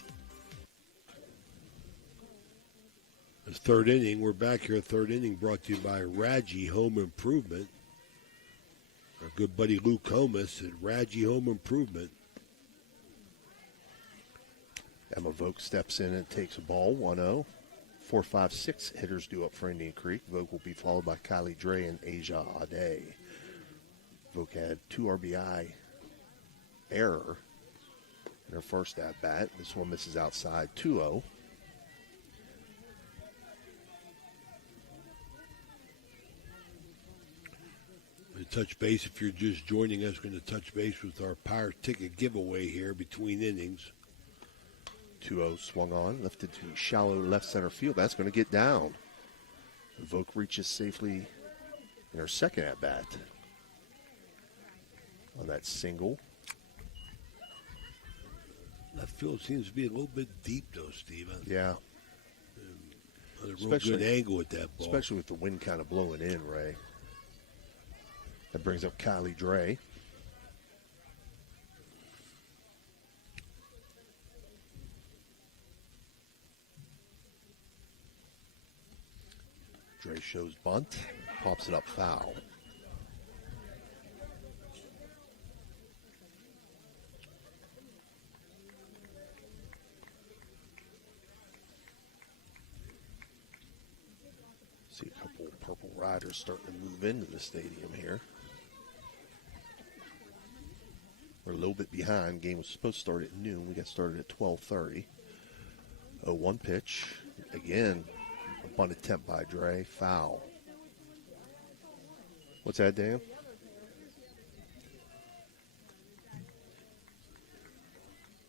The third inning, we're back here. Third inning brought to you by Radji Home Improvement. Our good buddy Luke Comas at Radji Home Improvement. Emma Vogt steps in and takes a ball, 1-0. 4, 5, 6 hitters due up for Indian Creek. Vogt will be followed by Kylie Dre and Asia Ade. Vogt had 2 RBI error in her first at-bat. This one misses outside, 2-0. Touch base, if you're just joining us, going to touch base with our Power Ticket giveaway here between innings. 2-0 swung on, lifted to shallow left center field. That's going to get down. Vogt reaches safely in her second at-bat on that single. Left field seems to be a little bit deep, though, Steven. Yeah. A real good angle with that ball. Especially with the wind kind of blowing in, Ray. That brings up Kylie Dre. Dre shows bunt, pops it up foul. See a couple of Purple Riders starting to move into the stadium here. We're a little bit behind. Game was supposed to start at noon. We got started at 12:30. 0-1 pitch. Again, a bunt attempt by Dre. Foul. What's that, Dan?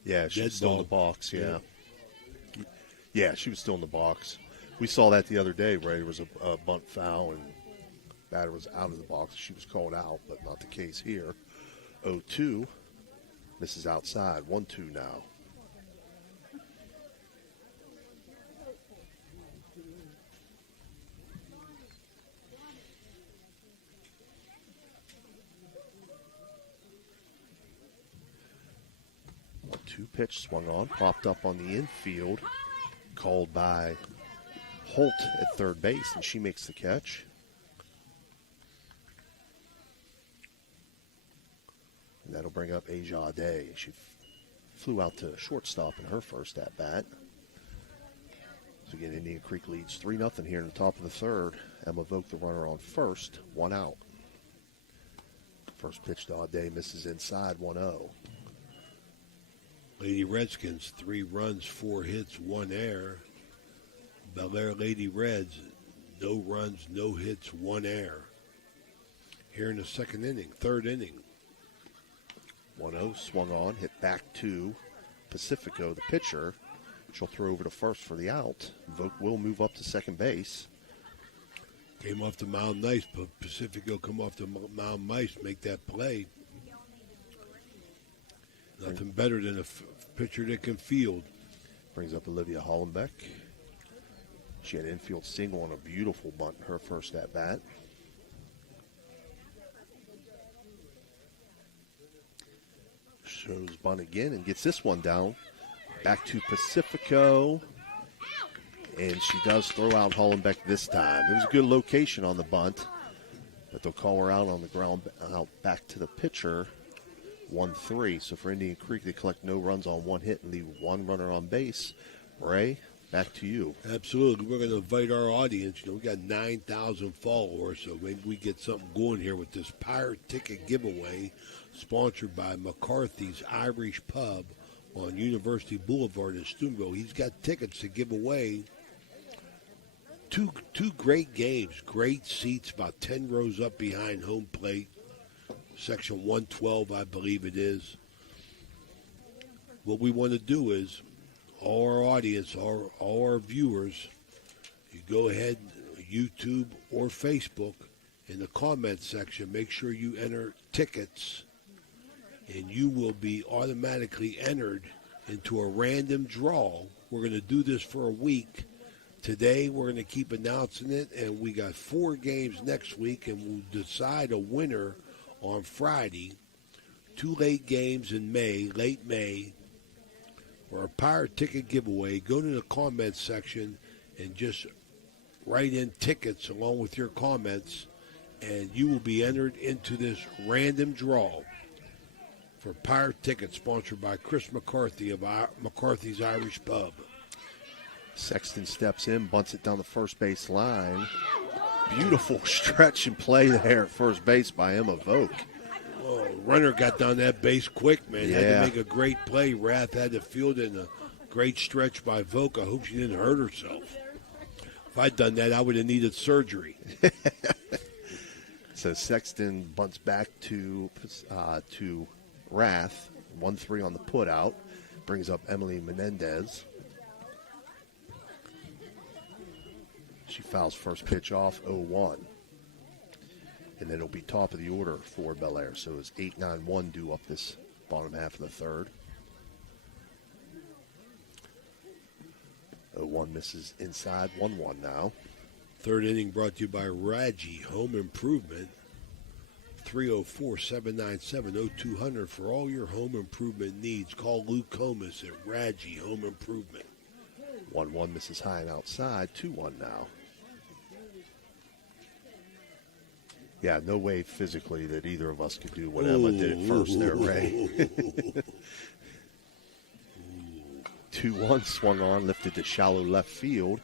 Yeah, she was still in the box, yeah. Yeah, she was still in the box. We saw that the other day, Ray. There was a bunt foul, and batter was out of the box. She was called out, but not the case here. 0-2. Misses outside. 1-2 now. Two pitch swung on, popped up on the infield, called by Holt at third base, and she makes the catch. And that'll bring up Asia Day. She flew out to shortstop in her first at-bat. So again, Indian Creek leads 3-0 here in the top of the third. Emma Vogt, the runner on first, 1 out. First pitch to Day misses inside, 1-0. Lady Redskins, 3 runs, 4 hits, 1 error. Bellaire Lady Reds, no runs, no hits, 1 error. Here in the second inning, third inning. 1-0 swung on, hit back to Pacifico, the pitcher. She'll throw over to first for the out. Vogt will move up to second base. Came off the mound nice, but Pacifico come off the mound nice, make that play. Nothing better than a pitcher that can field. Brings up Olivia Hollenbeck. She had an infield single on a beautiful bunt in her first at-bat. Shows bunt again and gets this one down. Back to Pacifico. And she does throw out Hollenbeck this time. It was a good location on the bunt, but they'll call her out on the ground, out back to the pitcher. 1-3. So for Indian Creek, they collect no runs on 1 hit and leave 1 runner on base. Ray, back to you. Absolutely. We're going to invite our audience. We got 9,000 followers, so maybe we get something going here with this Pirate Ticket giveaway sponsored by McCarthy's Irish Pub on University Boulevard in Steubenville. He's got tickets to give away. Two great games, great seats, about 10 rows up behind home plate. Section 112, I believe it is. what we want to do is, all our audience, all our viewers, you go ahead, YouTube or Facebook, in the comment section, make sure you enter tickets, and you will be automatically entered into a random draw. We're going to do this for a week. Today, we're going to keep announcing it, and we got 4 games next week, and we'll decide a winner on Friday. 2 late games in May, late May, for a Pirate ticket giveaway. Go to the comments section and just write in tickets along with your comments, and you will be entered into this random draw for Pirate tickets, sponsored by Chris McCarthy of McCarthy's Irish Pub. Sexton steps in, bunts it down the first base line. Beautiful stretch and play there at first base by Emma Vogt. Oh, runner got down that base quick, man. Yeah. Had to make a great play. Rath had to field it in a great stretch by Vogt. I hope she didn't hurt herself. If I'd done that, I would have needed surgery. So Sexton bunts back to Rath. 1-3 on the putout. Brings up Emily Menendez. She fouls first pitch off, 0-1. And then it'll be top of the order for Bellaire. So it's 8-9-1 due up this bottom half of the third. 0-1 misses inside, 1-1 now. Third inning brought to you by Raji Home Improvement. 304-797-0200 for all your home improvement needs. Call Luke Comas at Raji Home Improvement. 1-1 misses high and outside, 2-1 now. Yeah, no way physically that either of us could do what Emma did at first there, Ray. 2-1 swung on, lifted to shallow left field.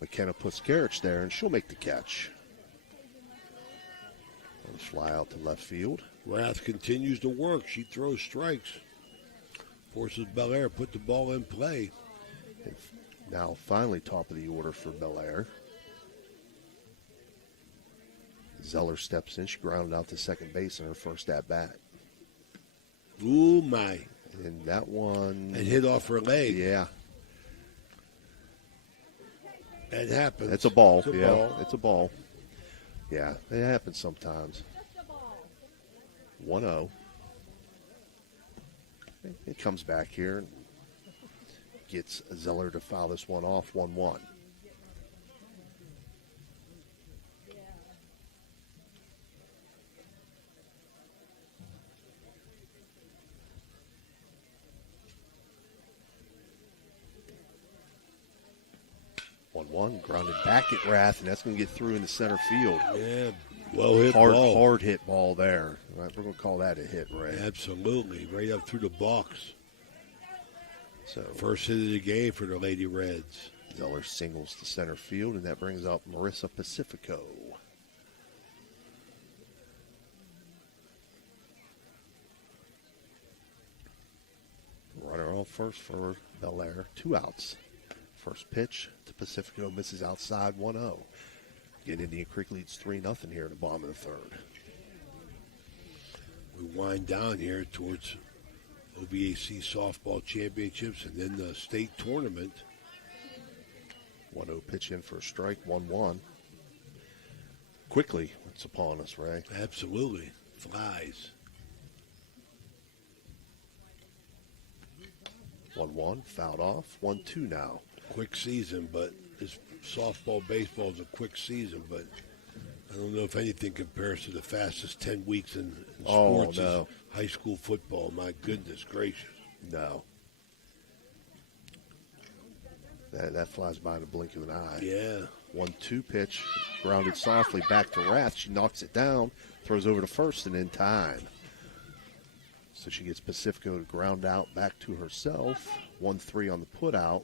McKenna puts Garrich there, and she'll make the catch. Fly out to left field. Rath continues to work. She throws strikes. Forces Bellaire to put the ball in play. And now finally top of the order for Bellaire. Zeller steps in. She grounded out to second base in her first at-bat. Ooh, my. And that one... And hit off her leg. Yeah. That happens. It's a ball. It's a yeah, ball. It's a ball. Yeah, it happens sometimes. 1-0. It comes back here and gets Zeller to foul this one off, 1-1. Grounded back at Rath, and that's going to get through in the center field. Yeah, well hit ball. Hard hit ball there. Right, we're going to call that a hit, Ray. Absolutely, right up through the box. So first hit of the game for the Lady Reds. Zeller singles to center field, and that brings up Marissa Pacifico. Runner off first for Bellaire. 2 outs. First pitch to Pacifico, misses outside, 1-0. Again, Indian Creek leads 3-0 here in the bottom of the third. We wind down here towards OVAC softball championships and then the state tournament. 1-0 pitch in for a strike, 1-1. Quickly, it's upon us, Ray. Absolutely. Flies. 1-1, fouled off, 1-2 now. Quick season, but this softball, baseball is a quick season, but I don't know if anything compares to the fastest 10 weeks in sports no. is high school football. My goodness gracious. No. That flies by in the blink of an eye. Yeah. 1-2 pitch, grounded softly back to Rath. She knocks it down, throws over to first, and in time. So she gets Pacifico to ground out back to herself. 1-3 on the putout.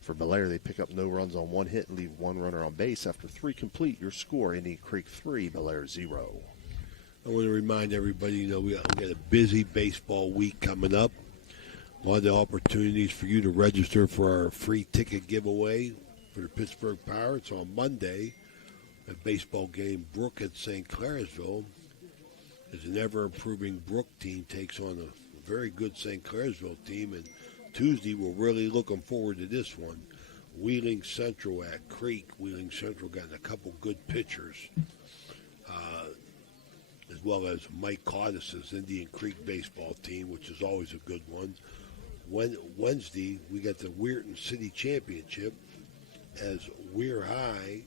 For Bellaire, they pick up no runs on 1 hit and leave 1 runner on base. After 3 complete, your score, Indian Creek 3, Bellaire 0. I want to remind everybody, we got a busy baseball week coming up. A lot of opportunities for you to register for our free ticket giveaway for the Pittsburgh Pirates on Monday. A baseball game, Brook at St. Clairsville. As an ever-improving Brook team takes on a very good St. Clairsville team. And Tuesday, we're really looking forward to this one. Wheeling Central at Creek. Wheeling Central got a couple good pitchers, as well as Mike Cottis's Indian Creek baseball team, which is always a good one. Wednesday, we got the Weirton City Championship as Weir High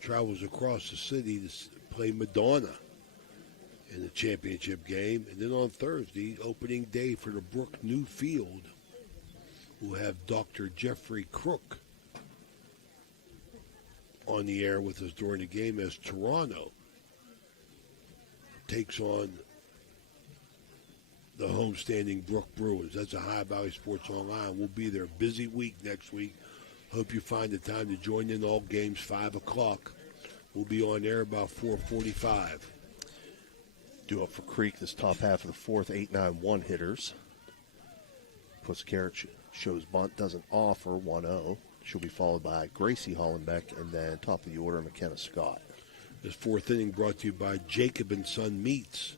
travels across the city to play Madonna in the championship game. And then on Thursday, opening day for the Brook New Field, we'll have Dr. Jeffrey Crook on the air with us during the game as Toronto takes on the homestanding Brook Bruins. That's a High Valley Sports Online. We'll be there. Busy week next week. Hope you find the time to join in all games, 5 o'clock. We'll be on air about 4:45. Due up for Creek this top half of the fourth, 8-9-1 hitters. Puts Carrot shows bunt, doesn't offer, 1-0. She'll be followed by Gracie Hollenbeck, and then top of the order, McKenna Scott. This fourth inning brought to you by Jacob & Son Meats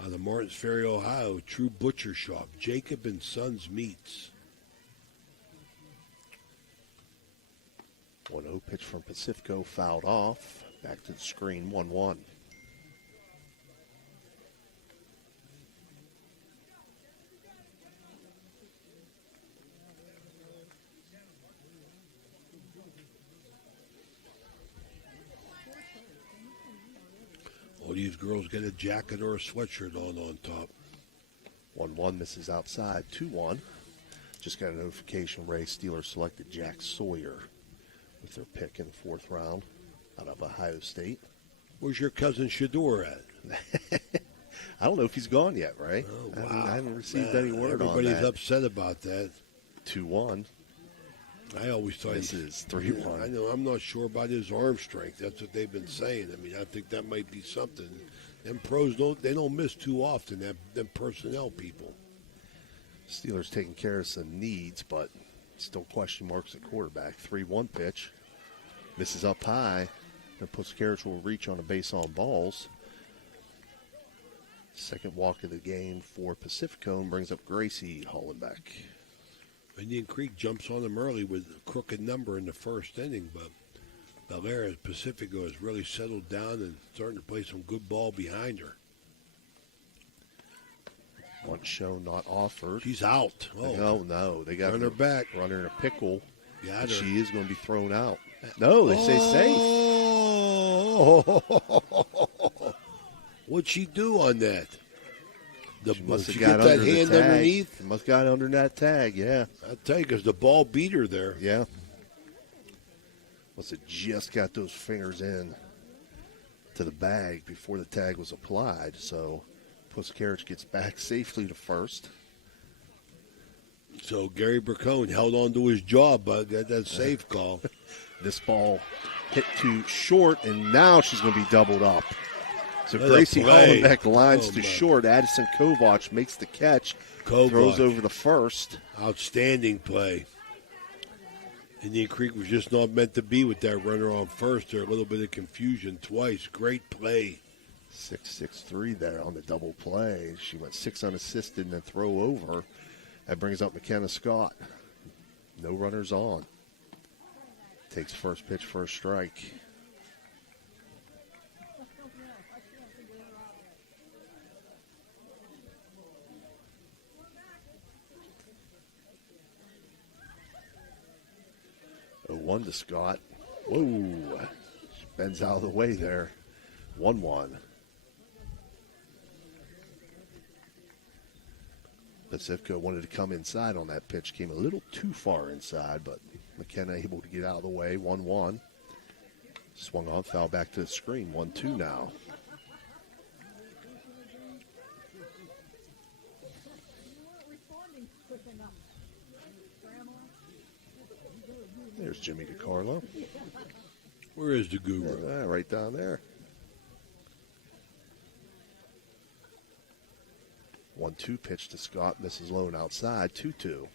out of Martins Ferry, Ohio. True butcher shop, Jacob & Sons Meats. 1-0 pitch from Pacifico, fouled off. Back to the screen, 1-1. All these girls get a jacket or a sweatshirt on top. 1-1 misses outside, 2-1. Just got a notification Ray Steeler selected Jack Sawyer with their pick in the fourth round out of Ohio State. Where's your cousin Shador at? I don't know if he's gone yet, Ray. Oh, wow. I haven't received any word on that. Everybody's upset about that. 2-1. I always thought this is 3-1. I know. I'm not sure about his arm strength. That's what they've been saying. I mean, I think that might be something. Them pros don't miss too often. Them personnel people. Steelers taking care of some needs, but still question marks at quarterback. 3-1 pitch. Misses up high. And puts Carriage will reach on a base on balls. Second walk of the game for Pacifico and brings up Gracie Hollenbeck. Indian Creek jumps on them early with a crooked number in the first inning, but Bellaire Pacifico has really settled down and starting to play some good ball behind her. One show not offered. She's out. Oh, no. They got her back. Runner in a pickle. Got her. She is going to be thrown out. No, they say safe. What'd she do on that? She must have she got get that under the hand tag. underneath? Must have got under that tag, yeah. I tell you, because the ball beat her there. Yeah. Must have just got those fingers in to the bag before the tag was applied. So Puss Carriage gets back safely to first. So Gary Burcone held on to his jaw, but got that safe call. This ball hit too short, and now she's going to be doubled up. So What a Gracie play. Hollenbeck lines to my. short. Addison Kovac makes the catch. Kovac. Throws over the first. Outstanding play. Indian Creek was just not meant to be with that runner on first. There a little bit of confusion twice. Great play. 6-6-3 there on the double play. She went 6 unassisted and then throw over. That brings up McKenna Scott. No runners on. Takes first pitch for a strike. A 1 to Scott. Whoa. She bends out of the way there. 1-1. Pacifico wanted to come inside on that pitch. Came a little too far inside, but McKenna able to get out of the way. 1-1. Swung on, foul back to the screen. 1-2 now. There's Jimmy DiCarlo. Where is the guru? Right down there. 1-2 pitch to Scott. Misses low and outside. 2-2.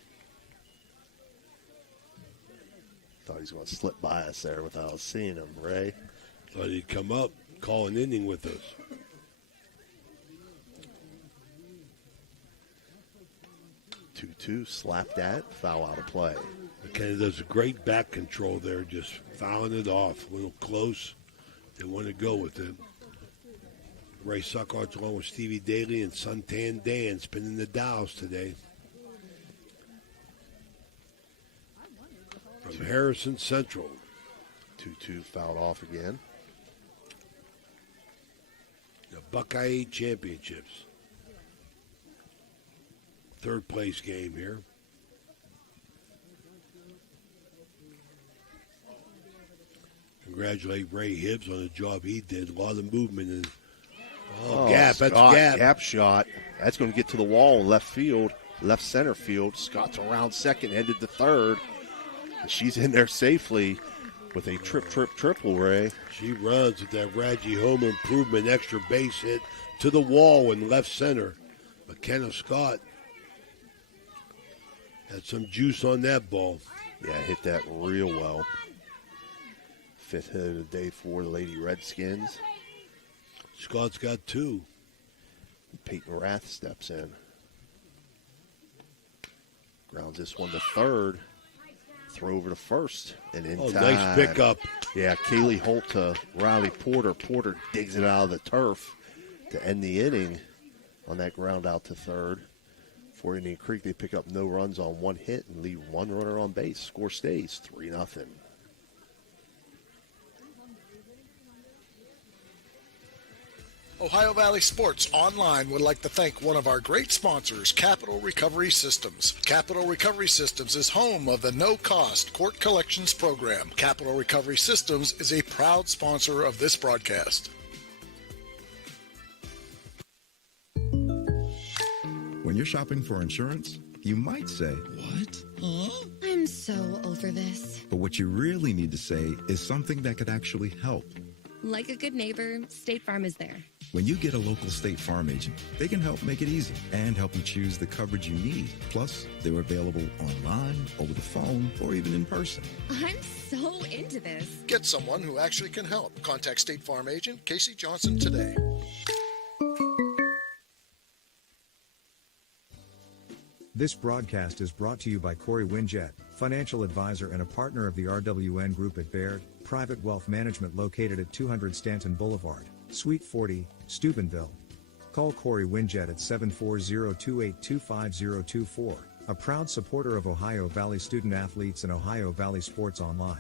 Thought he was going to slip by us there without us seeing him, Ray. Thought he'd come up, call an inning with us. 2-2, slap that, foul out of play. McKenna does a great back control there, just fouling it off. A little close. They want to go with it. Ray Suckarts along with Stevie Daly and Suntan Dan spinning the dials today. From Harrison Central. 2-2 fouled off again. The Buckeye Championships. Third place game here. Congratulate Ray Hibbs on the job he did. A lot of movement. And, gap. That's Scott, gap. Gap shot. That's going to get to the wall in left field, left center field. Scott's around second, headed to third. And she's in there safely with a triple, Ray. She runs with that Raji home improvement extra base hit to the wall in left center. McKenna Scott had some juice on that ball. Yeah, hit that real well. Fifth hit of the day for the Lady Redskins. Scott's got 2. Peyton Rath steps in. Grounds this one to third. Throw over to first. And in time. Nice pickup. Yeah, Kaylee Holt to Riley Porter. Porter digs it out of the turf to end the inning on that ground out to third. For Indian Creek, they pick up no runs on 1 hit and leave 1 runner on base. Score stays 3-0. Ohio Valley Sports Online would like to thank one of our great sponsors, Capital Recovery Systems. Capital Recovery Systems is home of the no-cost court collections program. Capital Recovery Systems is a proud sponsor of this broadcast. When you're shopping for insurance, you might say, "What? Huh?" I'm so over this. But what you really need to say is something that could actually help. Like a good neighbor, State Farm is there. When you get a local State Farm agent, they can help make it easy and help you choose the coverage you need. Plus, they're available online, over the phone, or even in person. I'm so into this. Get someone who actually can help. Contact State Farm agent Casey Johnson today. This broadcast is brought to you by Corey Winjet, financial advisor and a partner of the RWN Group at Baird, private wealth management located at 200 Stanton Boulevard, Suite 40, Steubenville. Call Corey Winjet at 740-2825024, a proud supporter of Ohio Valley student athletes and Ohio Valley Sports Online.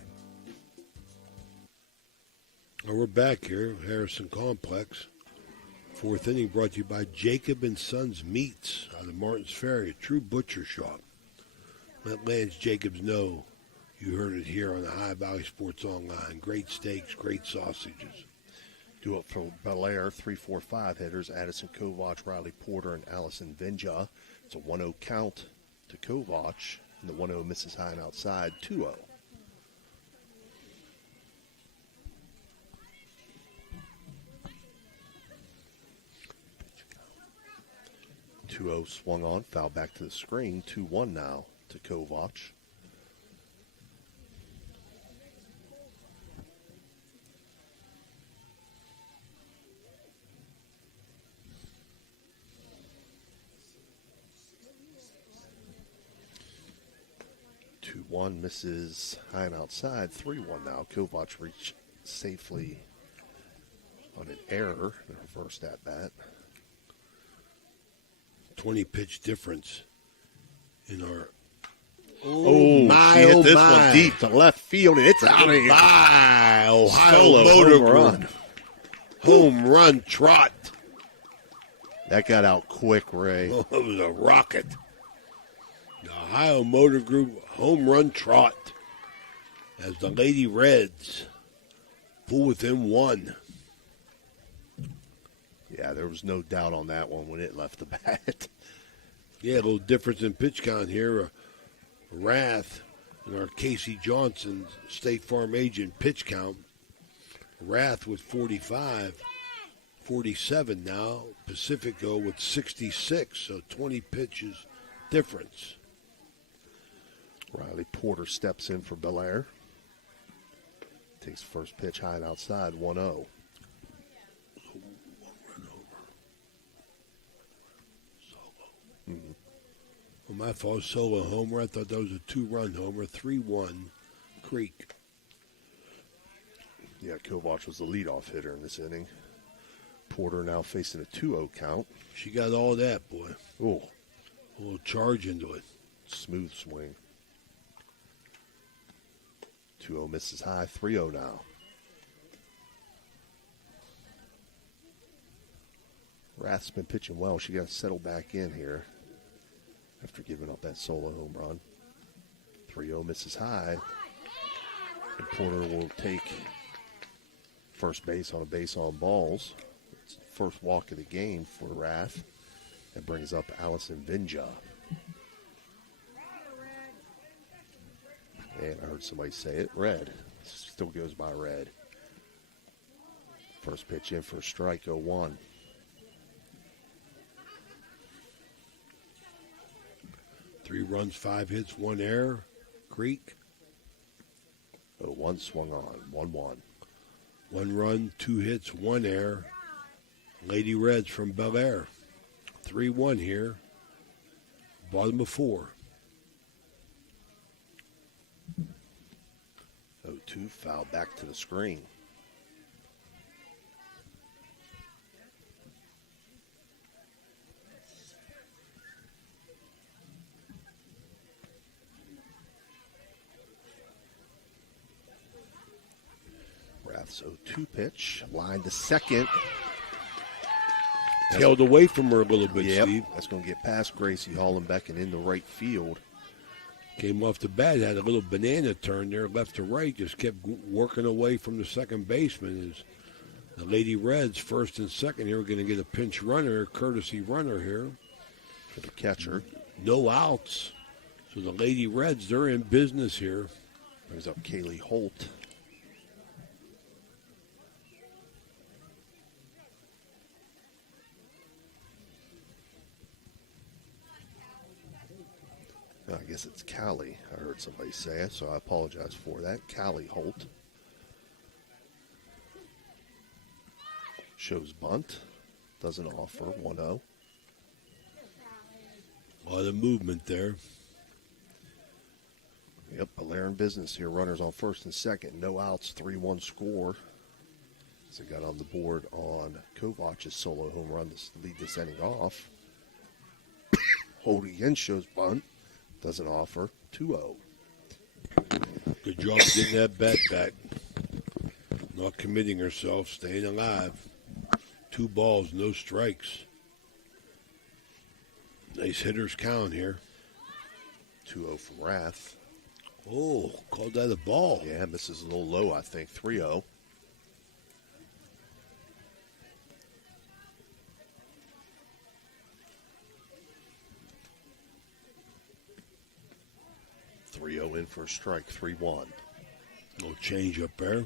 Well, we're back here, Harrison Complex. Fourth inning brought to you by Jacob & Sons Meats out of Martins Ferry, a true butcher shop. Let Lance Jacobs know you heard it here on the Ohio Valley Sports Online. Great steaks, great sausages. Do it for Bellaire, 3-4-5 hitters, Addison Kovach, Riley Porter, and Allison Venja. It's a 1-0 count to Kovach, and the 1-0 misses high and outside, 2-0. 2-0 swung on, foul back to the screen. 2-1 now to Kovach. One misses high and outside. 3-1 now. Kovach reached safely on an error in her first at bat. 20 pitch difference in our. Oh, my, she hit this one deep to left field, and it's out of here. Bye, Ohio Motor Run. Home run trot. That got out quick, Ray. Oh, it was a rocket. The Ohio Motor Group home run trot as the Lady Reds pull within 1. Yeah, there was no doubt on that one when it left the bat. Yeah, a little difference in pitch count here. Rath and our Casey Johnson State Farm agent pitch count. Rath with 45, 47 now. Pacifico with 66, so 20 pitches difference. Riley Porter steps in for Bellaire. Takes first pitch high and outside, 1-0. my fault. Solo homer. I thought that was a 2-run homer. 3-1 Creek. Yeah, Kovac was the leadoff hitter in this inning. Porter now facing a 2-0 count. She got all that, boy. Oh, a little charge into it. Smooth swing. 2-0 misses high. 3-0 now. Rath's been pitching well. She got to settle back in here after giving up that solo home run. 3-0 misses high. And Porter will take first base on a base on balls. It's the first walk of the game for Rath. That brings up Allison Vinja. And I heard somebody say it. Red. Still goes by Red. First pitch in for a strike, 0-1. Three runs, 5 hits, 1 error. Creek. 0-1 swung on. 1-1. 1 run, 2 hits, 1 error. Lady Reds from Bellaire. 3-1 here. Bottom of 4. 0-2 foul back to the screen. Rath's 0-2 pitch. Line to second. Tailed away from her a little bit, Yep, Steve. that's going to get past Gracie Hollenbeck and into right field. Came off the bat, had a little banana turn there, left to right, just kept working away from the second baseman. As the Lady Reds, first and second here, are going to get a pinch runner, courtesy runner here. For the catcher. No outs. So the Lady Reds, they're in business here. Brings up Kaylee Holt. I guess it's Callie. I heard somebody say it, so I apologize for that. Callie Holt. Shows bunt. Doesn't offer. 1-0. A lot of movement there. Yep, Bellaire in business here. Runners on first and second. No outs. 3-1 score. So got on the board on Kovac's solo home run to lead this inning off. Holt again shows bunt. Doesn't offer. 2-0. Good job getting that bat back. Not committing herself, staying alive. 2 balls, no strikes. Nice hitter's count here. 2-0 from Rath. Oh, called that a ball. Yeah, misses a little low, I think. 3-0. In for a strike, 3-1. No change up there.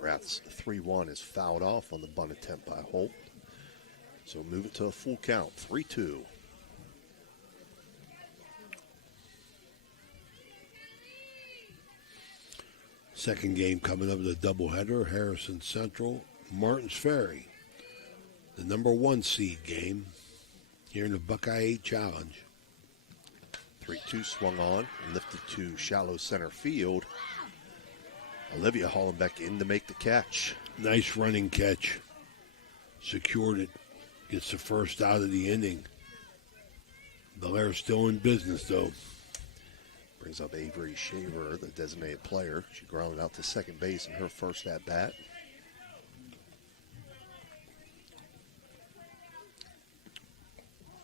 Rath's 3-1 is fouled off on the bunt attempt by Holt. So move it to a full count, 3-2. Second game coming up with a doubleheader. Harrison Central, Martins Ferry. The number 1 seed game here in the Buckeye 8 Challenge. 3-2 swung on, lifted to shallow center field. Olivia Hollenbeck in to make the catch. Nice running catch. Secured it. Gets the first out of the inning. Bellaire still in business, though. Brings up Avery Shaver, the designated player. She grounded out to second base in her first at-bat.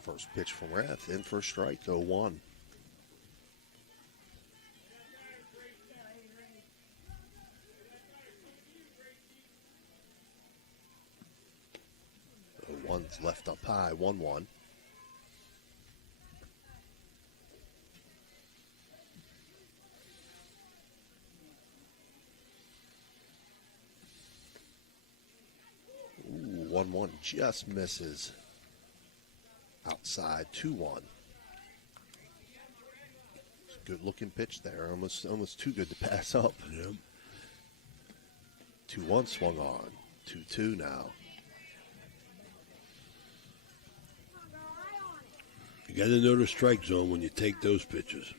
First pitch from Rath, in for a strike, 0-1. One's left up high, 1-1. Ooh, 1-1 just misses. Outside, 2-1. Good looking pitch there. Almost too good to pass up. Yep. 2-1 swung on. 2-2 now. You got to know the strike zone when you take those pitches.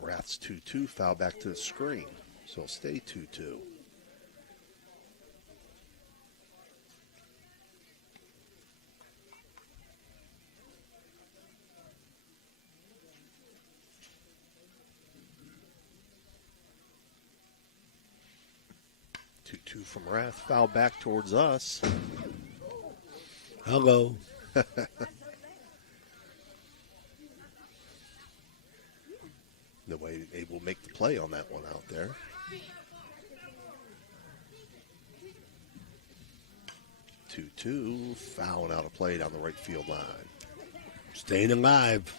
Rath's 2-2, foul back to the screen. So it'll stay 2-2. From Rath, foul back towards us. Hello. Nobody able to make the play on that one out there. 2-2, fouling out a play down the right field line. Staying alive.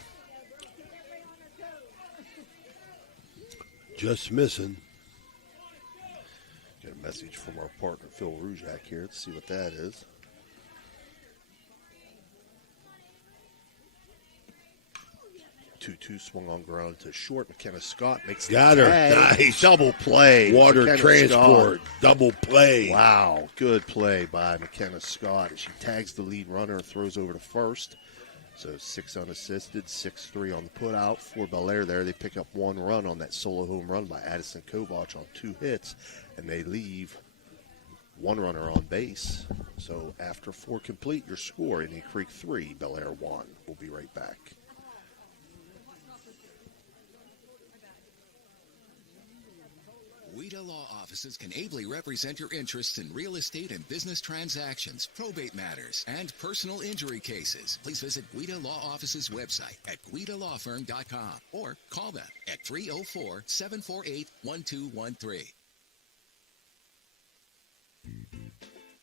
Just missing. Get a message from our partner, Phil Rujak, here. Let's see what that is. Two swung on ground to short. McKenna Scott makes the Got her. tag. Nice. Double play. Water McKenna transport. Scott. Double play. Wow. Good play by McKenna Scott. She tags the lead runner and throws over to first. So 6 unassisted, 6-3 on the putout for Bellaire there. They pick up 1 run on that solo home run by Addison Kovach on 2 hits, and they leave 1 runner on base. So after 4 complete, your score, Indian Creek 3, Bellaire 1. We'll be right back. WIDA Law Offices can ably represent your interests in real estate and business transactions, probate matters, and personal injury cases. Please visit WIDA Law Offices' website at WIDALawFirm.com or call them at 304-748-1213.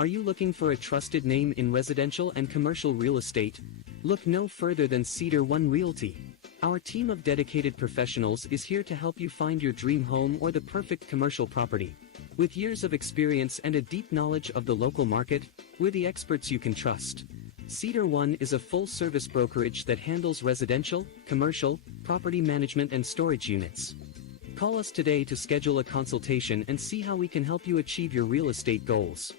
Are you looking for a trusted name in residential and commercial real estate? Look no further than Cedar One Realty. Our team of dedicated professionals is here to help you find your dream home or the perfect commercial property. With years of experience and a deep knowledge of the local market, we're the experts you can trust. Cedar One is a full-service brokerage that handles residential, commercial, property management and storage units. Call us today to schedule a consultation and see how we can help you achieve your real estate goals.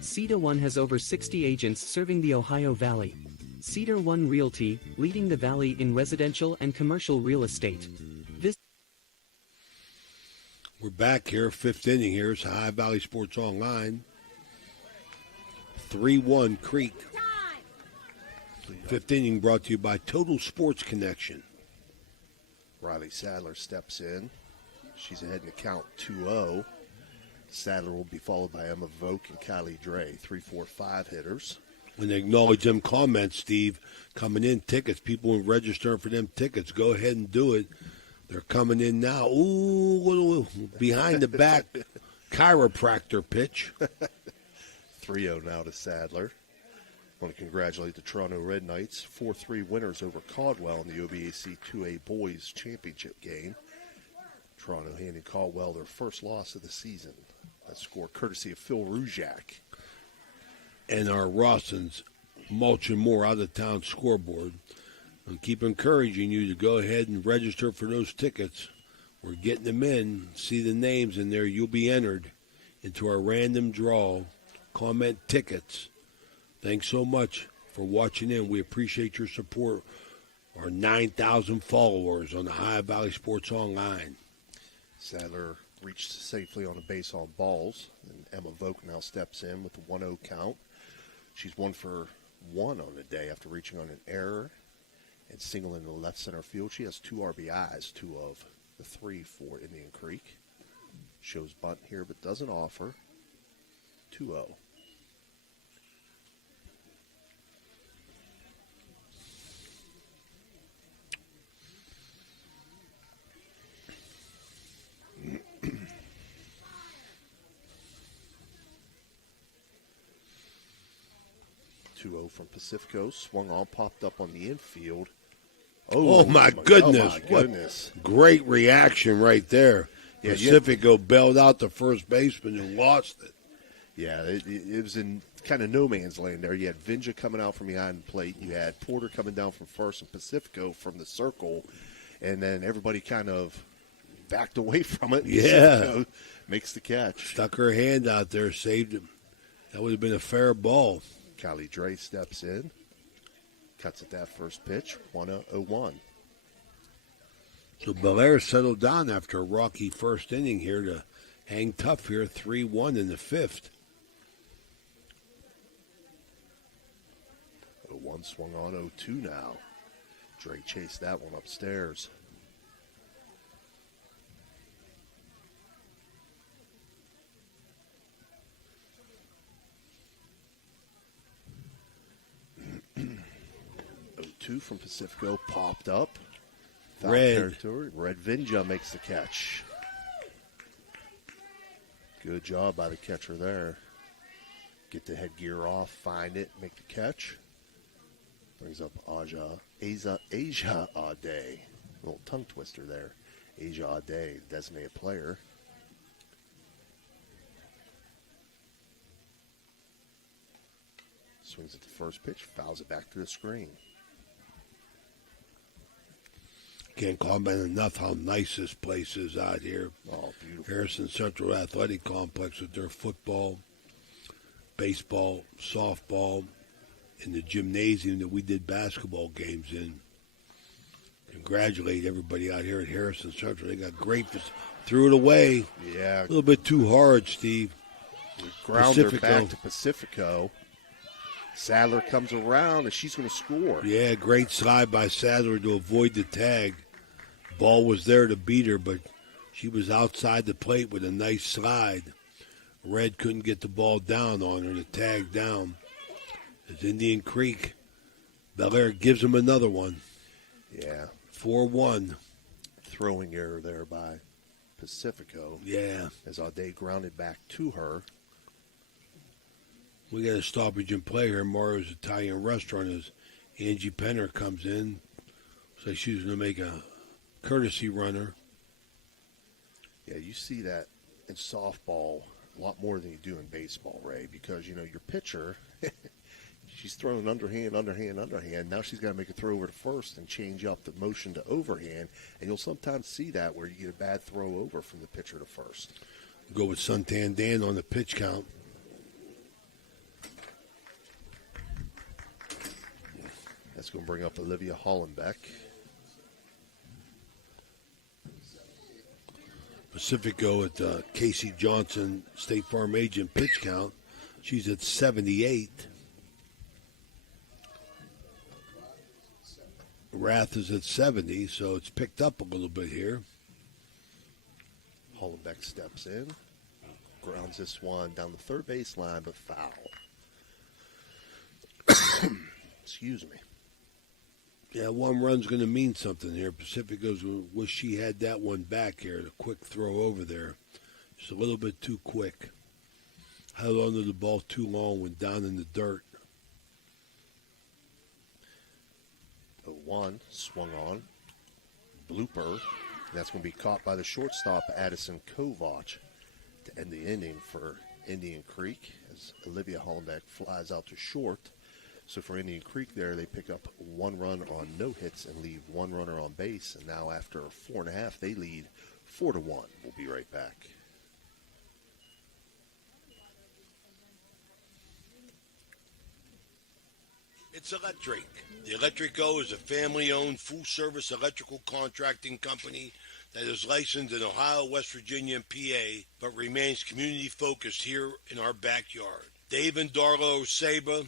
Cedar One has over 60 agents serving the Ohio Valley. Cedar One Realty, leading the valley in residential and commercial real estate. We're back here, 5th inning here. It's Ohio Valley Sports Online. 3-1 Creek. 5th inning brought to you by Total Sports Connection. Riley Sadler steps in. She's ahead in the count 2-0. Sadler will be followed by Emma Voke and Kylie Dre, 3-4-5 hitters. When they acknowledge them comments, Steve, coming in tickets, people registering for them tickets, go ahead and do it. They're coming in now. Ooh, behind the back chiropractor pitch. 3-0 now to Sadler. I want to congratulate the Toronto Red Knights, 4-3 winners over Caldwell in the OBAC 2A Boys Championship game. Toronto handing Caldwell their first loss of the season. That score courtesy of Phil Rujak. And our Rawson's Mulch and More out-of-town scoreboard. And keep encouraging you to go ahead and register for those tickets. We're getting them in. See the names in there. You'll be entered into our random draw. Comment tickets. Thanks so much for watching in. We appreciate your support. Our 9,000 followers on the Ohio Valley Sports Online. Sadler reached safely on a base on balls. And Emma Voke now steps in with the 1-0 count. She's 1 for 1 on the day after reaching on an error and single in the left center field. She has 2 RBIs, 2 of the 3 for Indian Creek. Shows bunt here but doesn't offer. 2-0. From Pacifico, swung on, popped up on the infield. Oh my goodness. Oh my goodness. What great reaction right there. Yeah, Pacifico bailed out the first baseman and lost it. Yeah, it was in kind of no man's land there. You had Vinja coming out from behind the plate. You had Porter coming down from first and Pacifico from the circle. And then everybody kind of backed away from it. Yeah. Makes the catch. Stuck her hand out there, saved him. That would have been a fair ball. Kylie Dre steps in, cuts at that first pitch, 1-0-1. So Bellaire settled down after a rocky first inning here to hang tough here, 3-1 in the fifth. 0-1 swung on, 0-2 now. Dre chased that one upstairs. From Pacifico popped up. Foul territory. Red Vinja makes the catch. Good job by the catcher there. Get the headgear off, find it, make the catch. Brings up Asia Ade. A little tongue twister there. Asia Ade, designated player. Swings at the first pitch, fouls it back to the screen. Can't comment enough how nice this place is out here. Oh, beautiful. Harrison Central Athletic Complex with their football, baseball, softball, and the gymnasium that we did basketball games in. Congratulate everybody out here at Harrison Central. They got great. Threw it away. Yeah. A little bit too hard, Steve. Grounder back to Pacifico. Sadler comes around, and she's going to score. Yeah, great slide by Sadler to avoid the tag. Ball was there to beat her, but she was outside the plate with a nice slide. Red couldn't get the ball down on her to tag down. It's Indian Creek. Bellaire gives him another one. Yeah. 4-1. Throwing error there by Pacifico. Yeah. As Ade grounded back to her. We got a stoppage in play here. Mario's Italian Restaurant as Angie Penner comes in. So she's going to make a courtesy runner. Yeah, you see that in softball a lot more than you do in baseball, Ray, because, your pitcher, she's throwing underhand. Now she's got to make a throw over to first and change up the motion to overhand, and you'll sometimes see that where you get a bad throw over from the pitcher to first. Go with Suntan Dan on the pitch count. That's going to bring up Olivia Hollenbeck. Pacifico at Casey Johnson State Farm agent pitch count. She's at 78. Rath is at 70, so it's picked up a little bit here. Hollenbeck steps in, grounds this one down the third baseline, but foul. Excuse me. Yeah, one run's going to mean something here. Pacifico's wish she had that one back here. The quick throw over there. Just a little bit too quick. Held onto the ball too long, went down in the dirt. 0-1, swung on. Blooper. That's going to be caught by the shortstop, Addison Kovach, to end the inning for Indian Creek as Olivia Hollenbeck flies out to short. So for Indian Creek there, they pick up one run on no hits and leave one runner on base. And now after 4.5, they lead 4-1. We'll be right back. It's Electric. The Electric Go is a family-owned, full-service electrical contracting company that is licensed in Ohio, West Virginia, and PA, but remains community-focused here in our backyard. Dave and Darla Oseba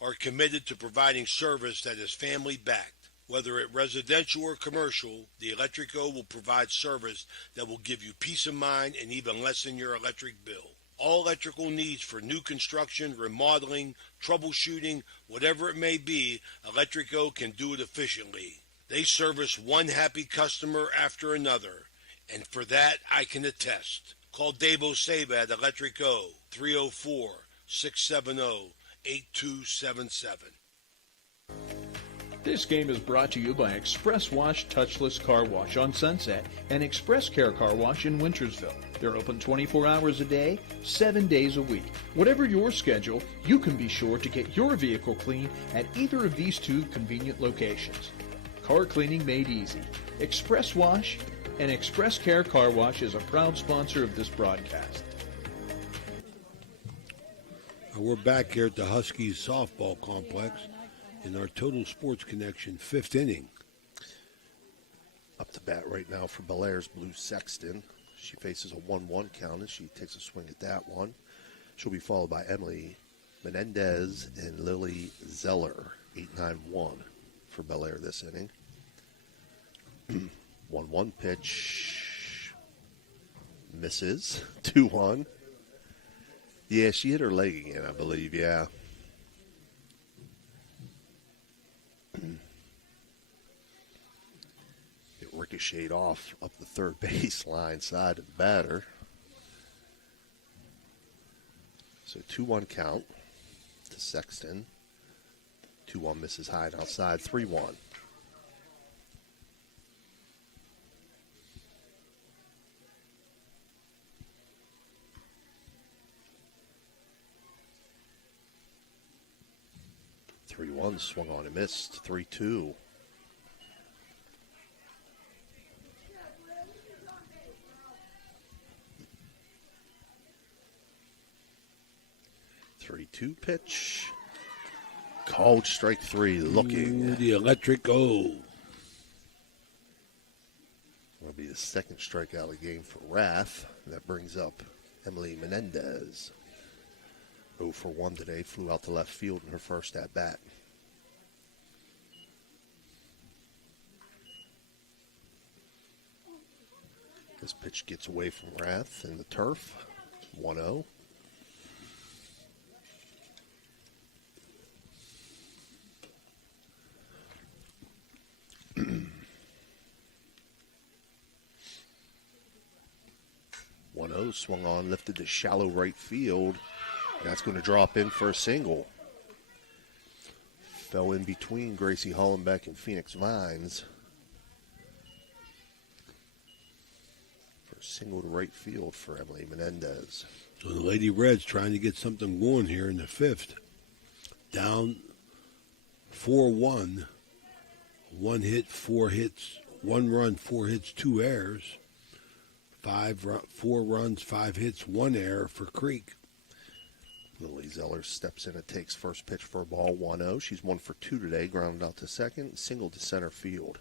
are committed to providing service that is family-backed. Whether it residential or commercial, the Electric Go will provide service that will give you peace of mind and even lessen your electric bill. All electrical needs for new construction, remodeling, troubleshooting, whatever it may be, Electric Go can do it efficiently. They service one happy customer after another, and for that I can attest. Call Dave Oseba at Electric Go, 304-670-8277. This game is brought to you by Express Wash Touchless Car Wash on Sunset and Express Care Car Wash in Wintersville. They're open 24 hours a day, 7 days a week. Whatever your schedule, you can be sure to get your vehicle clean at either of these two convenient locations. Car cleaning made easy. Express Wash and Express Care Car Wash is a proud sponsor of this broadcast. We're back here at the Huskies softball complex in our Total Sports Connection 5th inning. Up to bat right now for Bellaire's Blue Sexton. She faces a 1-1 count as she takes a swing at that one. She'll be followed by Emily Menendez and Lily Zeller. 8-9-1 for Bellaire this inning. 1-1 pitch. Misses. 2-1. Yeah, she hit her leg again, I believe, yeah. It ricocheted off up the third baseline side of the batter. So 2-1 count to Sexton. 2-1 misses Hyde outside. 3-1. Swung on and missed. 3-2. Pitch. Called strike 3. Looking. The electric O. Will be the second strikeout of the game for Rath. That brings up Emily Menendez. 0 for 1 today. Flew out to left field in her first at bat. This pitch gets away from Rath in the turf. 1-0. Swung on, lifted to shallow right field. That's going to drop in for a single. Fell in between Gracie Hollenbeck and Phoenix Vines. For a single to right field for Emily Menendez. So the Lady Reds trying to get something going here in the 5th. Down 4-1. 1 hit, 4 hits, 1 run, 4 hits, 2 errors. 4 runs, 5 hits, 1 error for Creek. Lily Zeller steps in and takes first pitch for a ball. 1-0. She's 1 for 2 today. Grounded out to second. Single to center field.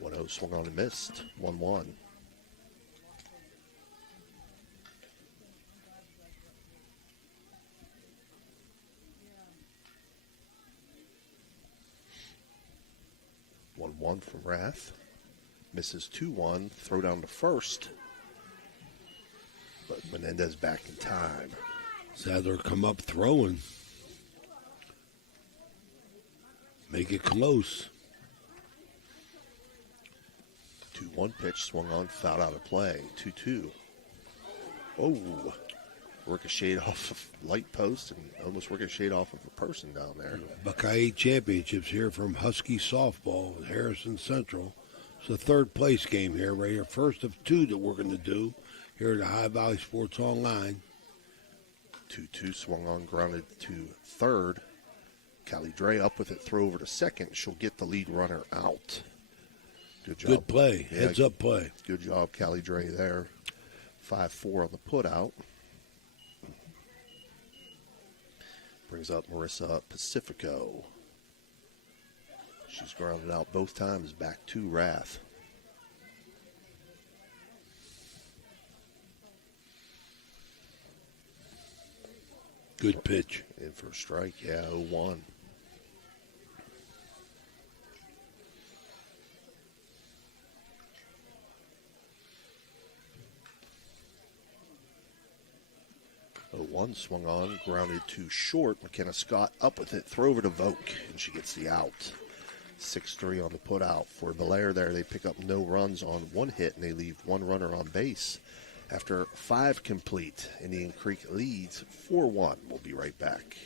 1-0 swung on and missed. 1-1. One from Rath. Misses 2-1. Throw down to first. But Menendez back in time. Sadler come up throwing. Make it close. 2-1 pitch swung on, fouled out of play. 2-2. Oh, ricocheted off of light post and almost ricocheted off of a person down there. Buckeye Championships here from Husky Softball at Harrison Central. It's the third place game here, right here. First of 2 that we're going to do here at the High Valley Sports Online. 2-2 swung on, grounded to third. Callie Dre up with it, throw over to second. She'll get the lead runner out. Good job. Good play. Yeah, Heads up play. Good job, Callie Dre there. 5-4 on the put out. Brings up Marissa Pacifico. She's grounded out both times, back to Rath. Good pitch. In for a strike, yeah, 0-1. One swung on, grounded to short. McKenna Scott up with it, throw over to Voke, and she gets the out. 6-3 on the put out. For Bellaire there, they pick up no runs on 1 hit, and they leave 1 runner on base. After 5 complete, Indian Creek leads 4-1. We'll be right back.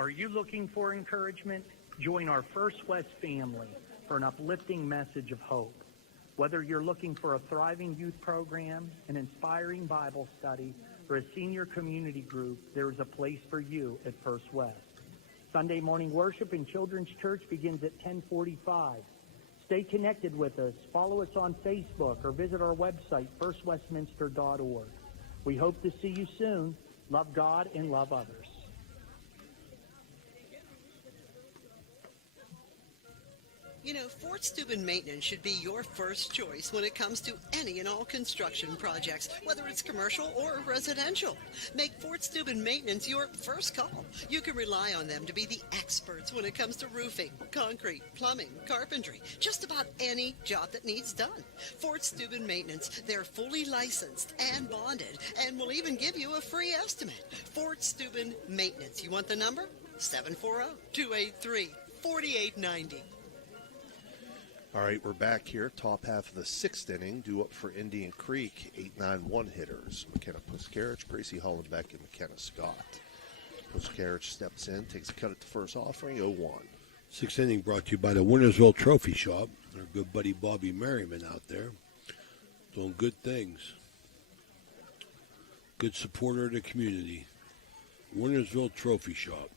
Are you looking for encouragement? Join our First West family for an uplifting message of hope. Whether you're looking for a thriving youth program, an inspiring Bible study, For a senior community group, there is a place for you at First West. Sunday morning worship in Children's Church begins at 10:45. Stay connected with us. Follow us on Facebook or visit our website, firstwestminster.org. We hope to see you soon. Love God and love others. You know, Fort Steuben Maintenance should be your first choice when it comes to any and all construction projects, whether it's commercial or residential. Make Fort Steuben Maintenance your first call. You can rely on them to be the experts when it comes to roofing, concrete, plumbing, carpentry, just about any job that needs done. Fort Steuben Maintenance, they're fully licensed and bonded and will even give you a free estimate. Fort Steuben Maintenance. You want the number? 740-283-4890. All right, we're back here. Top half of the sixth inning, due up for Indian Creek. 8-9-1 hitters. McKenna Puskarich, Gracie Hollenbeck, and McKenna Scott. Puskarich steps in, takes a cut at the first offering, 0-1. Sixth inning brought to you by the Wintersville Trophy Shop. Our good buddy Bobby Merriman out there doing good things. Good supporter of the community. Wintersville Trophy Shop.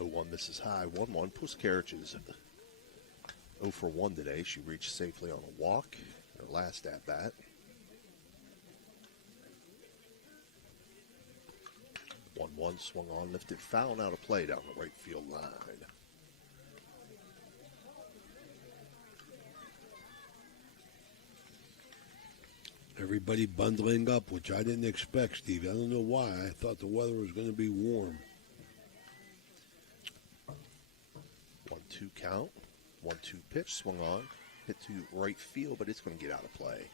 0-1 misses high, 1-1. Puskarich is 0 for 1 today. She reached safely on a walk in her last at-bat. One swung on, lifted foul, and out of play down the right field line. Everybody bundling up, which I didn't expect, Steve. I don't know why. I thought the weather was going to be warm. 1-2 count. 1-2 pitch, swung on, hit to right field, but it's going to get out of play.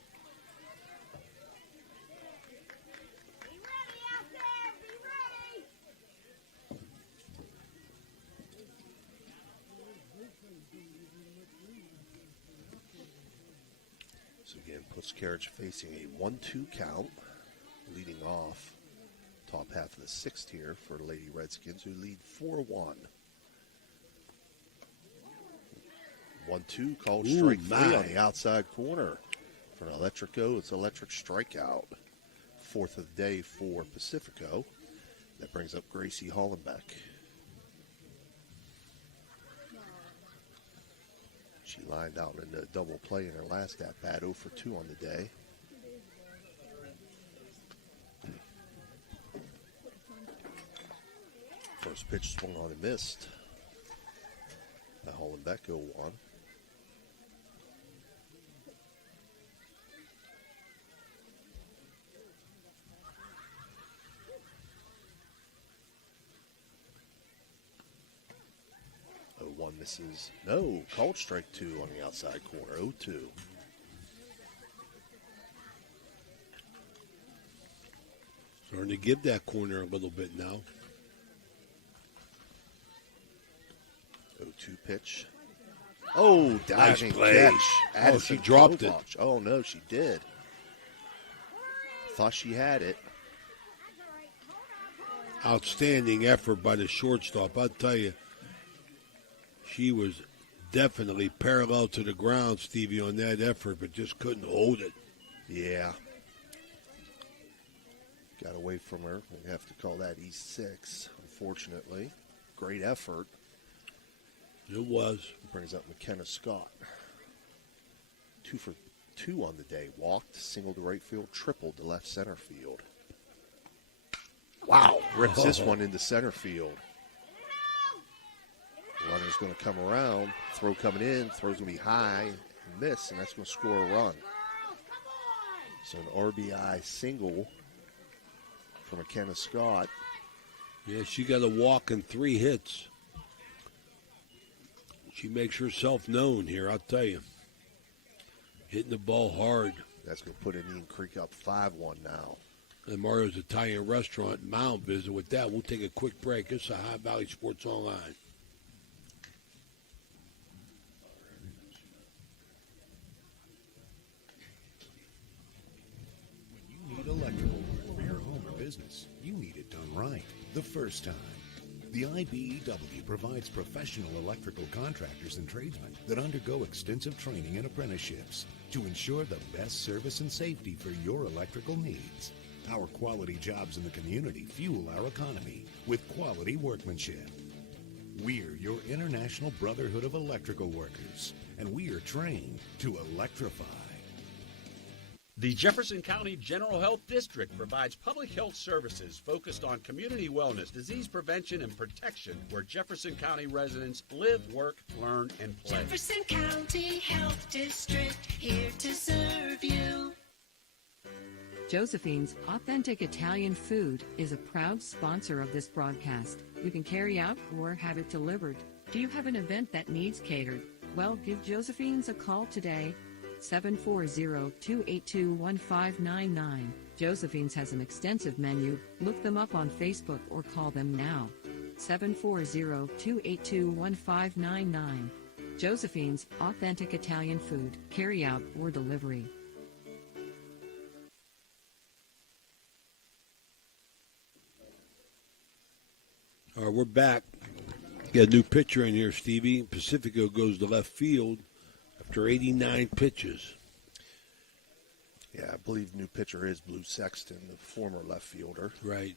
So again, Puskarich facing a 1-2 count, leading off top half of the sixth here for Lady Redskins, who lead 4-1. 1-2, called strike three on the outside corner. For an Electrico, it's electric strikeout. Fourth of the day for Pacifico. That brings up Gracie Hollenbeck. She lined out in a double play in her last at-bat, 0 for 2 on the day. First pitch swung on and missed. Hollenbeck 0-1. One misses. No, called strike 2 on the outside corner. 0-2. Starting to give that corner a little bit now. 0-2 pitch. Oh, diving catch. Oh, she dropped it. Oh, no, she did. Thought she had it. Outstanding effort by the shortstop. I'll tell you, she was definitely parallel to the ground, Stevie, on that effort, but just couldn't hold it. Yeah. Got away from her. We have to call that E6, unfortunately. Great effort. It was. Brings up McKenna Scott. 2 for 2 on the day. Walked, singled to right field, tripled to left center field. Wow. Rips this one into center field. The runner's going to come around. Throw coming in. Throw's going to be high and miss, and that's going to score a run. So an RBI single for McKenna Scott. Yeah, she got a walk and 3 hits. She makes herself known here, I'll tell you. Hitting the ball hard. That's going to put Indian Creek up 5-1 now. And Mario's Italian Restaurant, Mount visit with that. We'll take a quick break. It's Ohio Valley Sports Online. When you need electrical for your home or business, you need it done right the first time. The IBEW provides professional electrical contractors and tradesmen that undergo extensive training and apprenticeships to ensure the best service and safety for your electrical needs. Our quality jobs in the community fuel our economy with quality workmanship. We're your International Brotherhood of Electrical Workers, and we are trained to electrify. The Jefferson County General Health District provides public health services focused on community wellness, disease prevention, and protection where Jefferson County residents live, work, learn, and play. Jefferson County Health District, here to serve you. Josephine's Authentic Italian Food is a proud sponsor of this broadcast. You can carry out or have it delivered. Do you have an event that needs catered? Well, give Josephine's a call today. 740-282-1599. Josephine's has an extensive menu. Look them up on Facebook or call them now. 740-282-1599. Josephine's Authentic Italian Food, carry out or delivery. All right, we're back. Got a new pitcher in here, Stevie. Pacifico goes to left field after 89 pitches. Yeah, I believe new pitcher is Blue Sexton, the former left fielder. Right.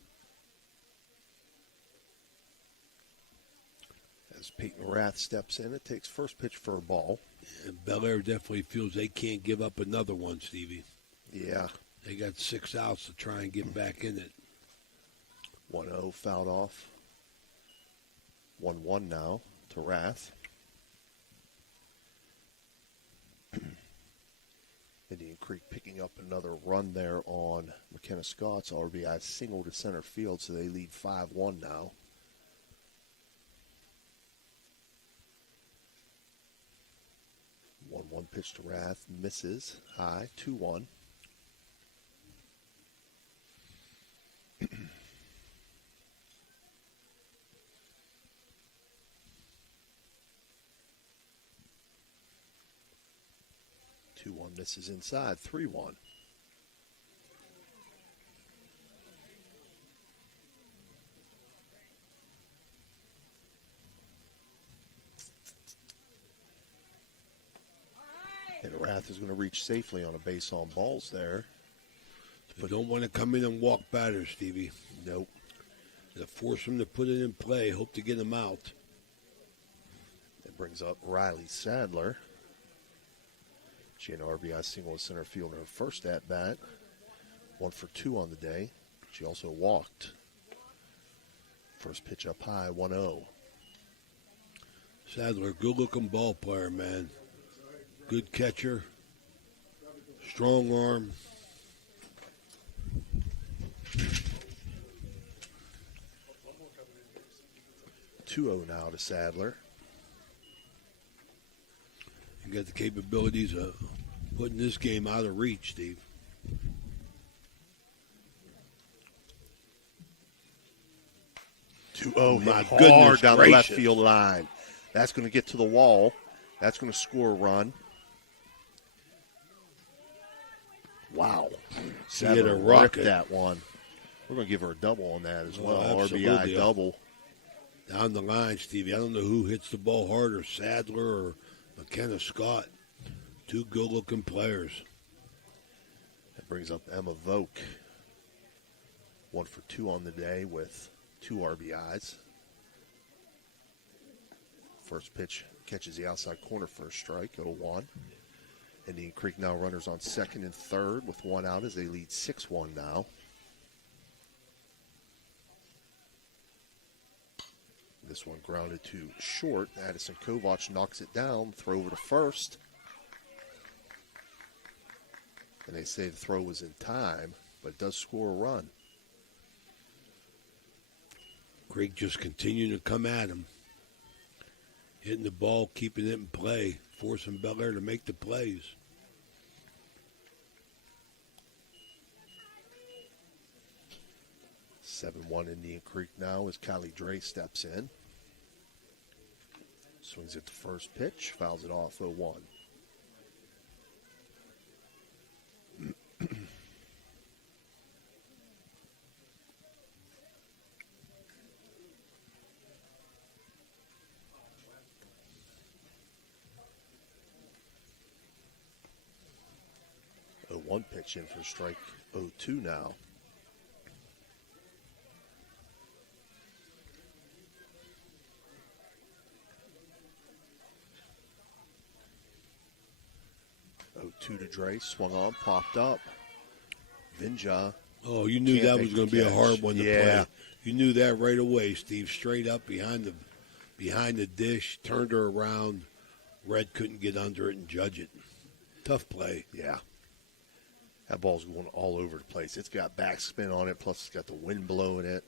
As Peyton Rath steps in, it takes first pitch for a ball. And Bellaire definitely feels they can't give up another one, Stevie. Yeah. They got 6 outs to try and get back in it. 1-0 fouled off. 1-1 now to Rath. Indian Creek picking up another run there on McKenna Scott's RBI single to center field, so they lead 5-1 now. One pitch to Rath, misses, high, 2-1. Misses inside, 3-1. And Rath is going to reach safely on a base on balls there. But don't want to come in and walk batters, Stevie. Nope. To force them to put it in play, hope to get them out. That brings up Riley Sadler. She had an RBI single in center field in her first at-bat. 1 for 2 on the day. She also walked. First pitch up high, 1-0. Sadler, good-looking ball player, man. Good catcher. Strong arm. $2-0 now to Sadler. You got the capabilities of putting this game out of reach, Steve. My goodness, down the left field line. That's going to get to the wall. That's going to score a run. Wow. She hit a rocket. That one. We're going to give her a double on that as well. Absolutely. RBI double. Down the line, Stevie. I don't know who hits the ball harder, Sadler or McKenna Scott. 2 good-looking players. That brings up Emma Voke. 1 for 2 on the day with 2 RBIs. First pitch catches the outside corner for a strike, 0-1. Indian Creek now runners on second and third with 1 out as they lead 6-1 now. This one grounded to short. Addison Kovac knocks it down. Throw over to first. And they say the throw was in time, but it does score a run. Creek just continuing to come at him. Hitting the ball, keeping it in play, forcing Bellaire to make the plays. 7-1 Indian Creek now as Kylie Dre steps in. Swings at the first pitch, fouls it off 0-1. One pitch in for strike 0-2 now. 0-2 to Dre. Swung on, popped up. Vinja. Oh, you knew that was going to be a hard one to play. You knew that right away, Steve. Straight up behind the dish, turned her around. Red couldn't get under it and judge it. Tough play. Yeah. That ball's going all over the place. It's got backspin on it, plus it's got the wind blowing it.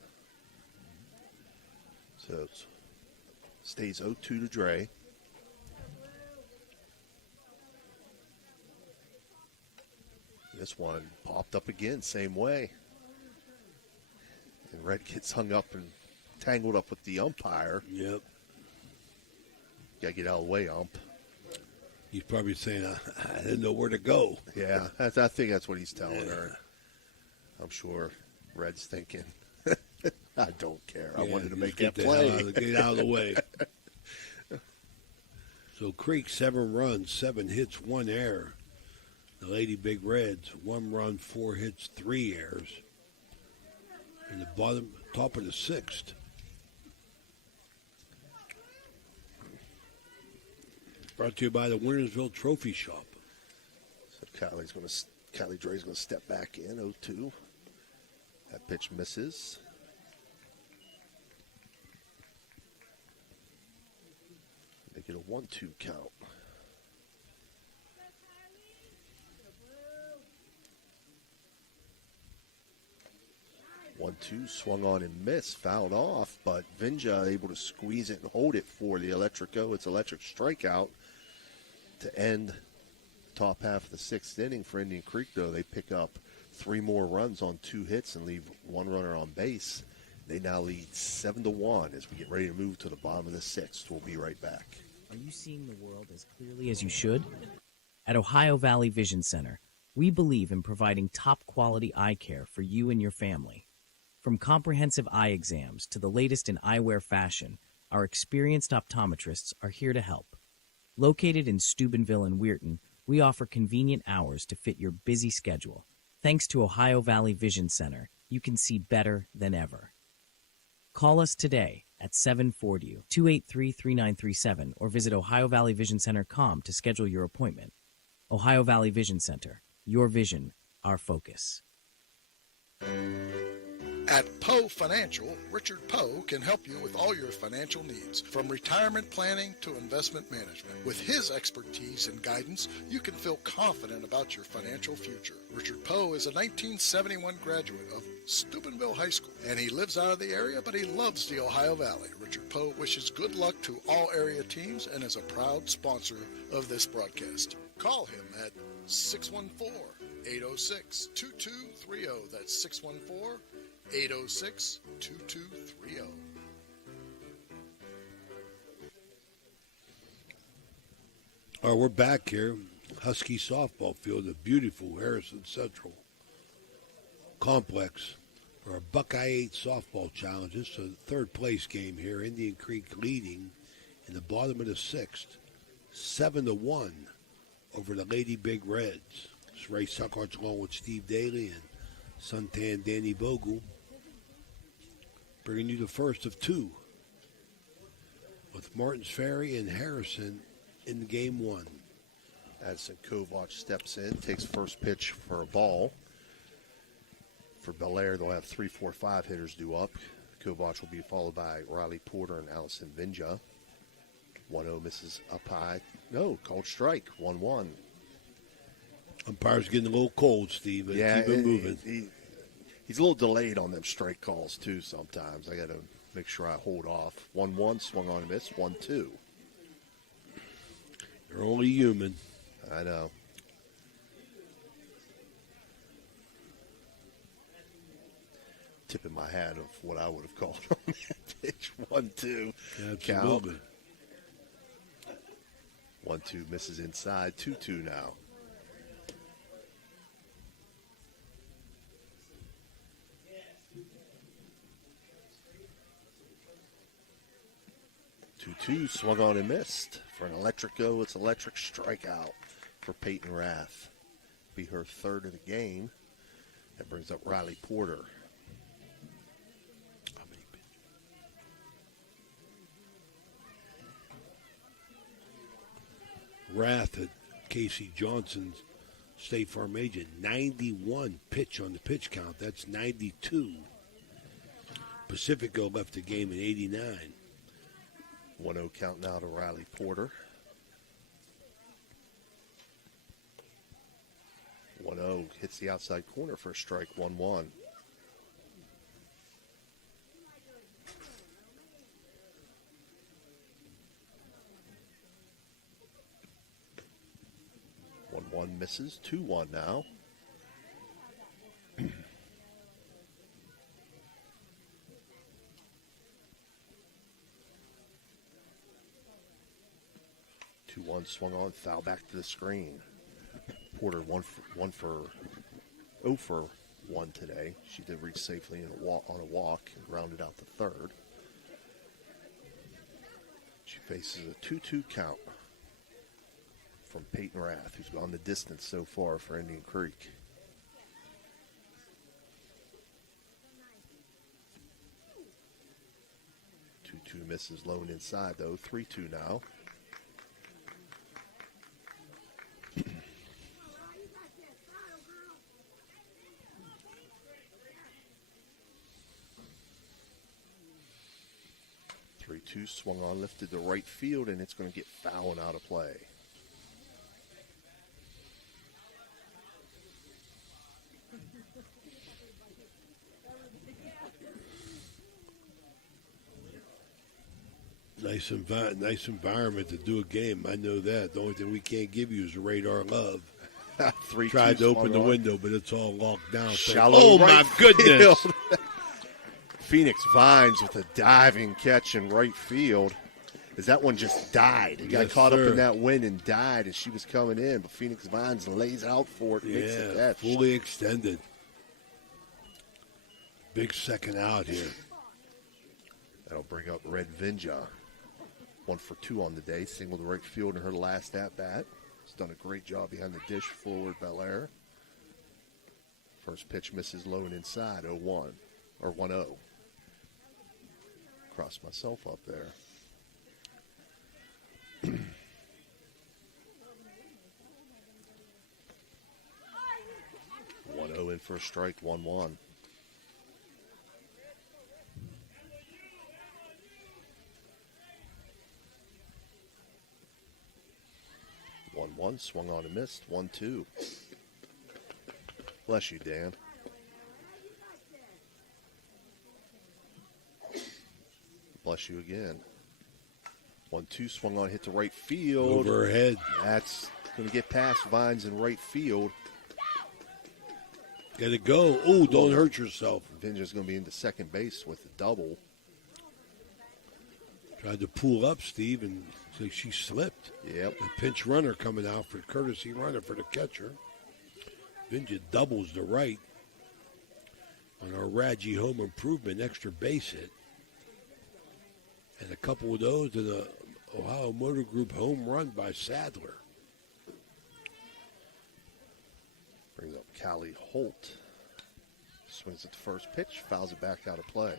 So it stays 0-2 to Dre. This one popped up again, same way. And Red gets hung up and tangled up with the umpire. Yep. Got to get out of the way, ump. He's probably saying, I didn't know where to go. Yeah, I think that's what he's telling her. I'm sure Red's thinking, I don't care. I wanted to make that play. Get out of the way. So Creek, 7 runs, 7 hits, 1 error. The Lady Big Reds, 1 run, 4 hits, 3 errors. In the top of the 6th. Brought to you by the Wintersville Trophy Shop. So Callie Dre's going to step back in, 0-2. That pitch misses. They get a 1-2 count. 1-2, swung on and missed, fouled off, but Vinja able to squeeze it and hold it for the Electrico. It's electric strikeout to end top half of the 6th inning for Indian Creek, though. They pick up 3 more runs on 2 hits and leave 1 runner on base. They now lead 7-1 as we get ready to move to the bottom of the 6th. We'll be right back. Are you seeing the world as clearly as you should? At Ohio Valley Vision Center, we believe in providing top-quality eye care for you and your family. From comprehensive eye exams to the latest in eyewear fashion, our experienced optometrists are here to help. Located in Steubenville and Weirton, we offer convenient hours to fit your busy schedule. Thanks to Ohio Valley Vision Center, you can see better than ever. Call us today at 740-283-3937 or visit OhioValleyVisionCenter.com to schedule your appointment. Ohio Valley Vision Center, your vision, our focus. At Poe Financial, Richard Poe can help you with all your financial needs, from retirement planning to investment management. With his expertise and guidance, you can feel confident about your financial future. Richard Poe is a 1971 graduate of Steubenville High School, and he lives out of the area, but he loves the Ohio Valley. Richard Poe wishes good luck to all area teams and is a proud sponsor of this broadcast. Call him at 614-806-2230. That's 614-806-2230. All right, we're back here. Husky softball field, the beautiful Harrison Central Complex for our Buckeye 8 softball challenges. So the third place game here, Indian Creek leading in the bottom of the 6th, 7-1 over the Lady Big Reds. It's Ray Suckhart along with Steve Daly and Suntan Danny Bogle, bringing you the first of 2 with Martins Ferry and Harrison in game 1. Addison Kovach steps in, takes first pitch for a ball. For Bellaire, they'll have 3, 4, 5 hitters due up. Kovach will be followed by Riley Porter and Allison Vinja. 1-0 misses up high. No, called strike. 1-1. Umpire's getting a little cold, Steve. Yeah, keep it moving. He's a little delayed on them strike calls, too, sometimes. I got to make sure I hold off. 1-1, swung on and missed. 1-2. You're only human. I know. Tipping my hat of what I would have called on that pitch. 1-2. Absolutely. Count. 1-2 misses inside. 2-2 now. Two swung on and missed. For an Electrico, it's electric strikeout for Peyton Rath. Be her third of the game. That brings up Riley Porter. Rath had Casey Johnson's State Farm agent. 91 pitch on the pitch count. That's 92. Pacifico left the game in 89. 1-0 count now to Riley Porter. 1-0 hits the outside corner for a strike. 1-1. One misses. 2-1 now. One swung on, foul back to the screen. Porter 0 for 1 today. She did reach safely on a walk and rounded out the third. She faces a 2-2 count from Peyton Rath, who's gone the distance so far for Indian Creek. Two misses low and inside though. 3-2 now. Swung on, lifted to right field, and it's going to get foul and out of play. Nice environment to do a game. I know that. The only thing we can't give you is radar love. 3-2 Tried to open the on. window, but it's all locked down. Shallow oh, right my goodness. field. Phoenix Vines with a diving catch in right field. As that one just died. It got caught up in that wind and died as she was coming in. But Phoenix Vines lays out for it and makes the catch. Fully extended. Big second out here. That'll bring up Red Vinja. 1 for 2 on the day. Single to right field in her last at-bat. She's done a great job behind the dish forward Bellaire. First pitch misses low and inside. 0-1. Or 1-0. Crossed myself up there. 1-0 in for a strike. 1-1. Swung on and missed. 1-2. Bless you, Dan. Bless you again. 1-2 swung on, hit to right field. Overhead. That's going to get past Vines in right field. Get it go. Oh, don't hurt yourself. Vinja's going to be into second base with a double. Tried to pull up, Steve, and so she slipped. Yep. The pinch runner coming out for courtesy runner for the catcher. Vinja doubles to right on our Raji home improvement extra base hit. And a couple of those to the Ohio Motor Group home run by Sadler. Brings up Callie Holt. Swings at the first pitch, fouls it back out of play.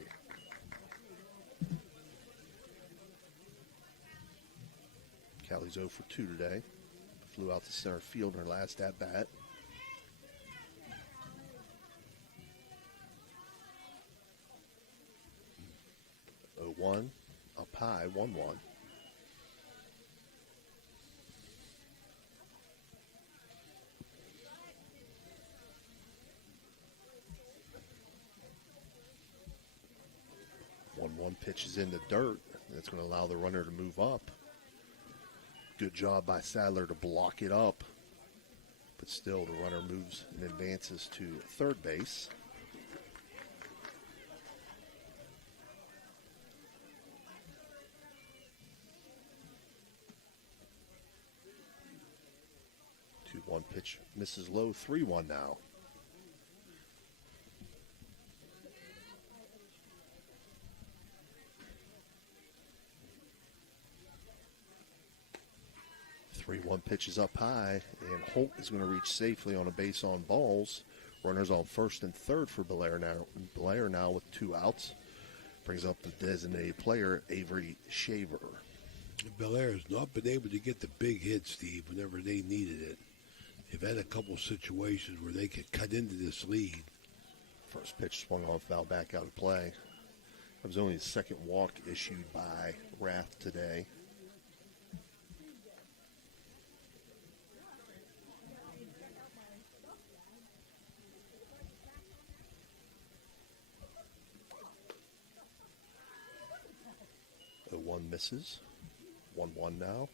Callie's 0 for 2 today. Flew out to center field in her last at-bat. One up high, 1-1. One pitch is in the dirt. That's going to allow the runner to move up. Good job by Sadler to block it up. But still, the runner moves and advances to third base. One pitch misses low, 3-1 now. One pitch is up high, and Holt is going to reach safely on a base on balls. Runners on first and third for Bellaire now. Bellaire now with 2 outs. Brings up the designated player, Avery Shaver. Bellaire has not been able to get the big hit, Steve, whenever they needed it. they've had a couple situations where they could cut into this lead. First pitch swung on, foul back out of play. That was only the second walk issued by Rath today. The 1 misses. 1-1 now.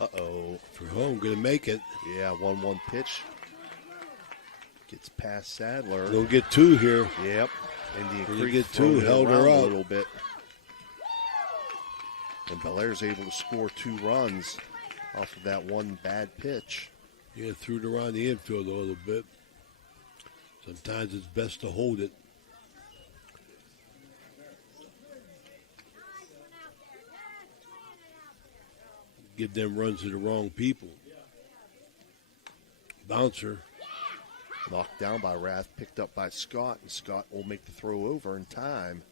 Uh-oh. For home, going to make it. Yeah, 1-1 pitch. Gets past Sadler. They'll get 2 here. Yep. Indian They'll Creek get 2, held her a up. little bit. And Bellaire's able to score 2 runs off of that one bad pitch. Yeah, threw it around the infield a little bit. Sometimes it's best to hold it. Give them runs to the wrong people. Bouncer. Knocked down by Rath, picked up by Scott, and Scott will make the throw over in time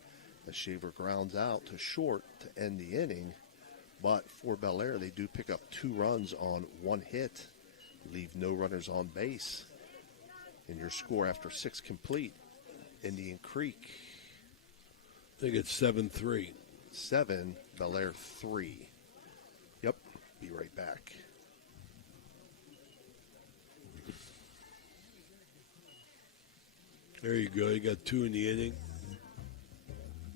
as Shaver grounds out to short to end the inning. But for Bellaire, they do pick up 2 runs on 1 hit, leave no runners on base. And your score after 6 complete, Indian Creek. I think it's 7-3. 7, Bellaire 3. Yep, be right back. There you go. You got 2 in the inning.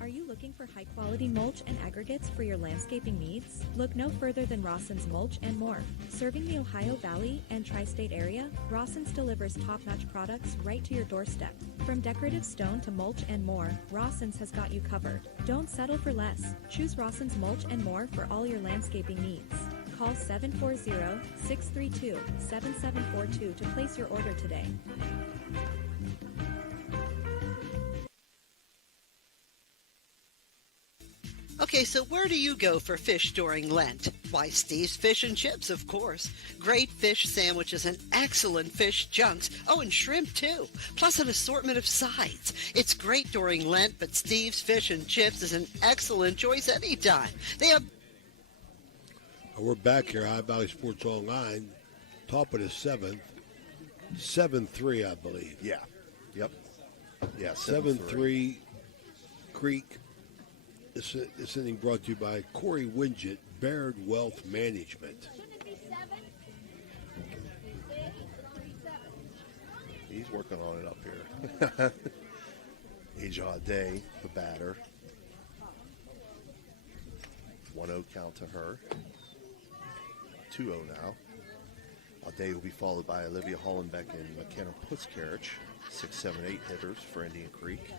Are you looking for high-quality mulch and aggregates for your landscaping needs? Look no further than Rawson's Mulch and More. Serving the Ohio Valley and tri-state area, Rawson's delivers top-notch products right to your doorstep. From decorative stone to mulch and more, Rawson's has got you covered. Don't settle for less. Choose Rawson's Mulch and More for all your landscaping needs. Call 740-632-7742 to place your order today. Okay, so where do you go for fish during Lent? Why, Steve's Fish and Chips, of course. Great fish sandwiches and excellent fish junks. Oh, and shrimp, too. Plus an assortment of sides. It's great during Lent, but Steve's Fish and Chips is an excellent choice anytime. They have... We're back here, High Valley Sports Online. Top of the 7th. 7-3, I believe. Yeah. Yep. Yeah, 7-3 Creek. This inning brought to you by Corey Winget, Baird Wealth Management. He's working on it up here. Aja Day, the batter. 1-0 count to her. 2-0 now. Day will be followed by Olivia Hollenbeck and McKenna Putzkarich. 6, 7, 8 hitters for Indian Creek.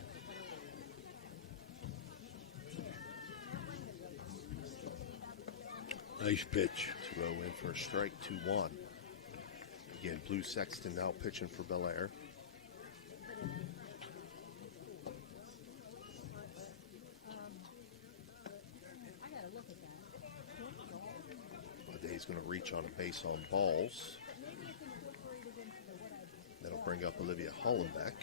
Nice pitch. 2-0 in for a strike, 2-1. Again, Blue Sexton now pitching for Bellaire. Aday's going to reach on a base on balls. That'll bring up Olivia Hollenbeck.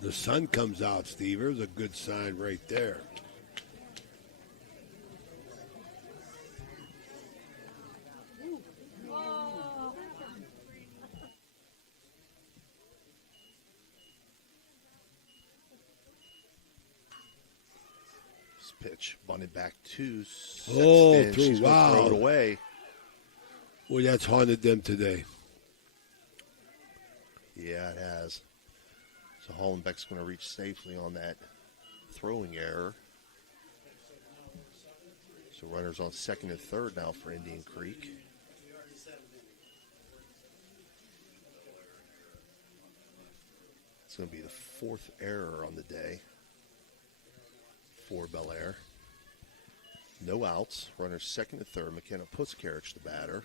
The sun comes out, Steve. There's a good sign right there. Pitch bunted back to Sexton. Oh, She's wow. Throw it away. Well, that's haunted them today. Yeah, it has. So Hollenbeck's going to reach safely on that throwing error. So runners on second and third now for Indian Creek. It's going to be the 4th error on the day for Bellaire. No outs. Runners second and third. McKenna Putzkarich, the batter.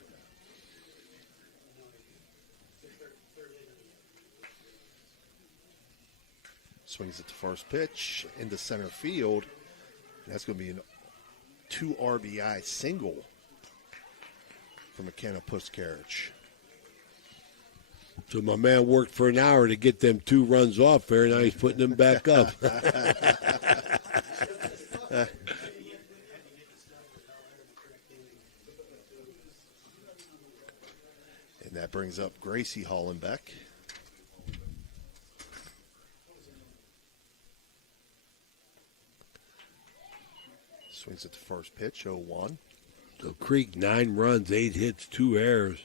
Swings at the first pitch into center field. That's going to be a 2 RBI single for McKenna Putzkarich. So my man worked for an hour to get them 2 runs off there. Now he's putting them back up. And that brings up Gracie Hollenbeck. Swings at the first pitch, 0-1. So Creek, 9 runs, 8 hits, 2 errors.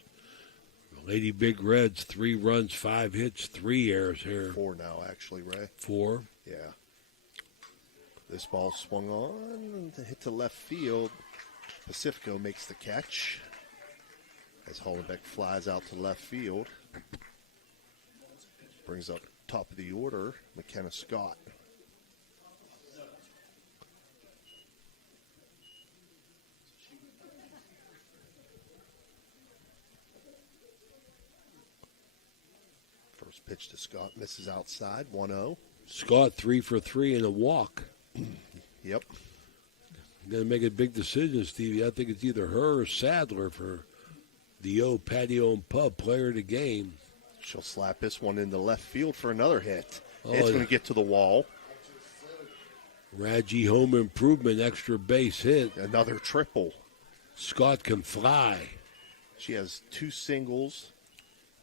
Lady Big Reds, 3 runs, 5 hits, 3 errors here. 4 now, actually, Ray. 4? Yeah. This ball swung on, hit to left field. Pacifico makes the catch as Hollenbeck flies out to left field. Brings up top of the order, McKenna Scott. First pitch to Scott, misses outside, 1-0. Scott 3 for 3 and a walk. Yep. Going to make a big decision, Stevie. I think it's either her or Sadler for the O Patio and Pub Player of the Game. She'll slap this one into left field for another hit. Oh, It's going to get to the wall. Raji home improvement, extra base hit. Another triple. Scott can fly. She has 2 singles,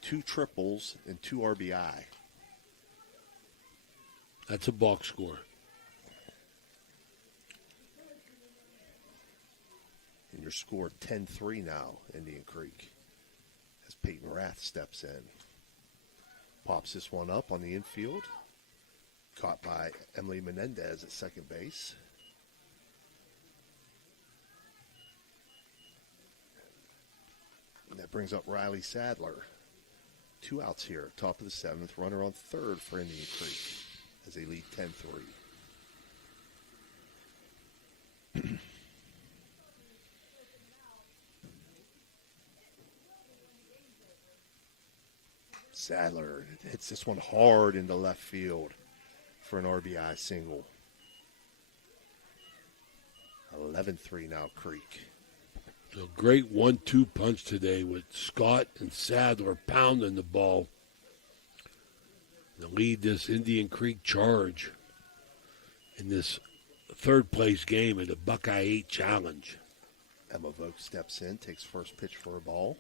2 triples, and 2 RBI. That's a box score. And your score 10-3 now, Indian Creek, as Peyton Rath steps in. Pops this one up on the infield. Caught by Emily Menendez at second base. And that brings up Riley Sadler. 2 outs here, top of the 7th. Runner on third for Indian Creek as they lead 10-3. Sadler hits this one hard into left field for an RBI single. 11-3 now, Creek. A great 1-2 punch today with Scott and Sadler pounding the ball to lead this Indian Creek charge in this third-place game in the Buckeye 8 Challenge. Emma Vogt steps in, takes first pitch for a ball.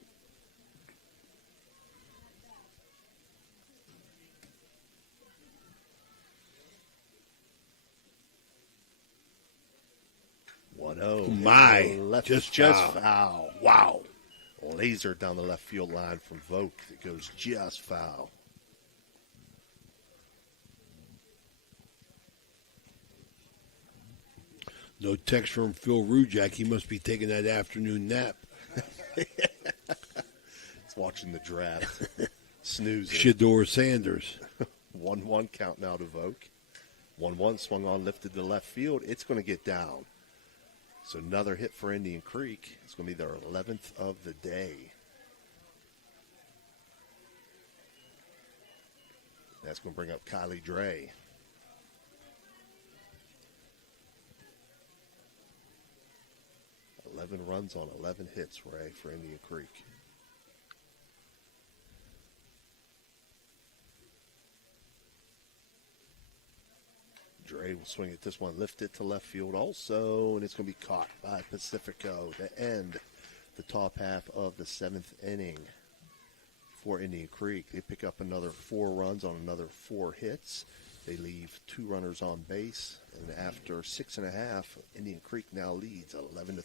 My, left, just foul. Wow. Laser down the left field line from Vogt. It goes just foul. No text from Phil Rujak. He must be taking that afternoon nap. He's watching the draft. Snoozing. Shador Sanders. 1-1 count now to Vogt. 1-1 swung on, lifted to left field. It's going to get down. So another hit for Indian Creek. It's going to be their 11th of the day. That's going to bring up Kylie Dre. Runs on 11 hits, Ray, for Indian Creek. Dre will swing at this one, lift it to left field also, and it's going to be caught by Pacifico to end the top half of the 7th inning for Indian Creek. They pick up another 4 runs on another 4 hits. They leave 2 runners on base, and after 6.5, Indian Creek now leads 11-3.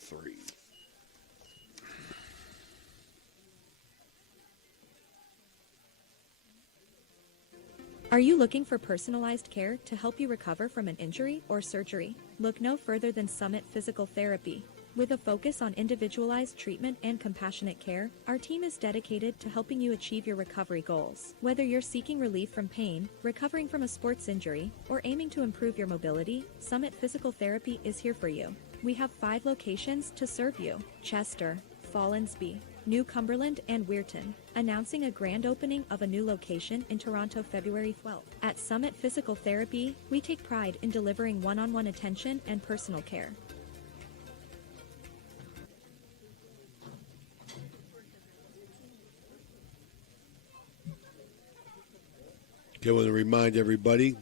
Are you looking for personalized care to help you recover from an injury or surgery? Look no further than Summit Physical Therapy. With a focus on individualized treatment and compassionate care, our team is dedicated to helping you achieve your recovery goals. Whether you're seeking relief from pain, recovering from a sports injury, or aiming to improve your mobility, Summit Physical Therapy is here for you. We have 5 locations to serve you: Chester, Fallensby, New Cumberland, and Weirton, announcing a grand opening of a new location in Toronto February 12th. At Summit Physical Therapy, we take pride in delivering one-on-one attention and personal care. Okay, I want to remind everybody,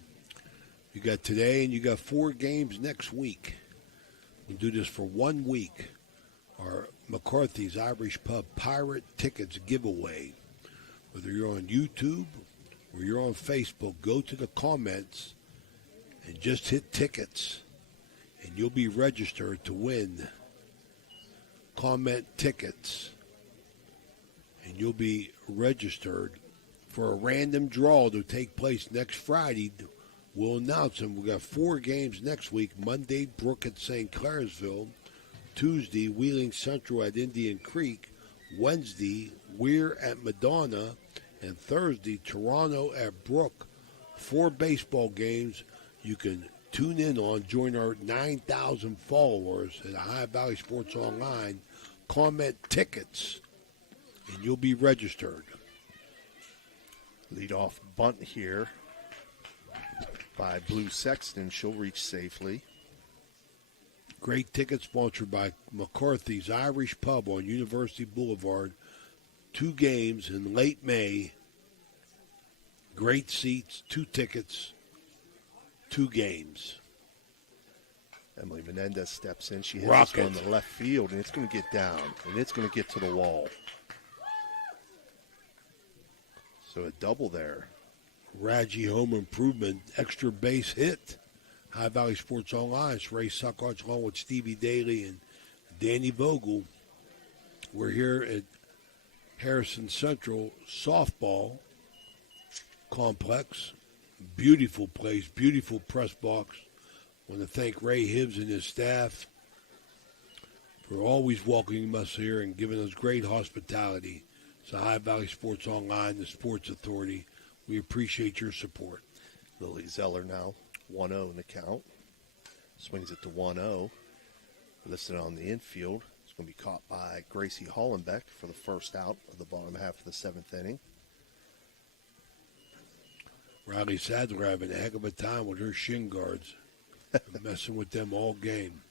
you got today and you got 4 games next week. We'll do this for 1 week. Our McCarthy's Irish Pub Pirate Tickets giveaway. Whether you're on YouTube or you're on Facebook, go to the comments and just hit tickets, and you'll be registered to win. Comment tickets, and you'll be registered for a random draw to take place next Friday. We'll announce them. We've got 4 games next week. Monday, Brook at St. Clairsville. Tuesday, Wheeling Central at Indian Creek. Wednesday, Weir at Madonna. And Thursday, Toronto at Brook. 4 baseball games you can tune in on. Join our 9,000 followers at Ohio Valley Sports Online. Comment tickets, and you'll be registered. Leadoff bunt here by Blue Sexton. She'll reach safely. Great ticket sponsored by McCarthy's Irish Pub on University Boulevard. 2 games in late May. Great seats, 2 tickets, 2 games. Emily Menendez steps in. She hits this one to left field, and it's going to get down, and it's going to get to the wall. So a double there. Raji home improvement, extra base hit. High Valley Sports Online. It's Ray Suckarts along with Stevie Daly and Danny Vogel. We're here at Harrison Central Softball Complex. Beautiful place, beautiful press box. I want to thank Ray Hibbs and his staff for always welcoming us here and giving us great hospitality. It's the High Valley Sports Online, the Sports Authority. We appreciate your support. Lily Zeller now 1-0 in the count. Swings it to 1-0. Listed on the infield. It's going to be caught by Gracie Hollenbeck for the first out of the bottom half of the 7th inning. Riley Sadler having a heck of a time with her shin guards. Messing with them all game.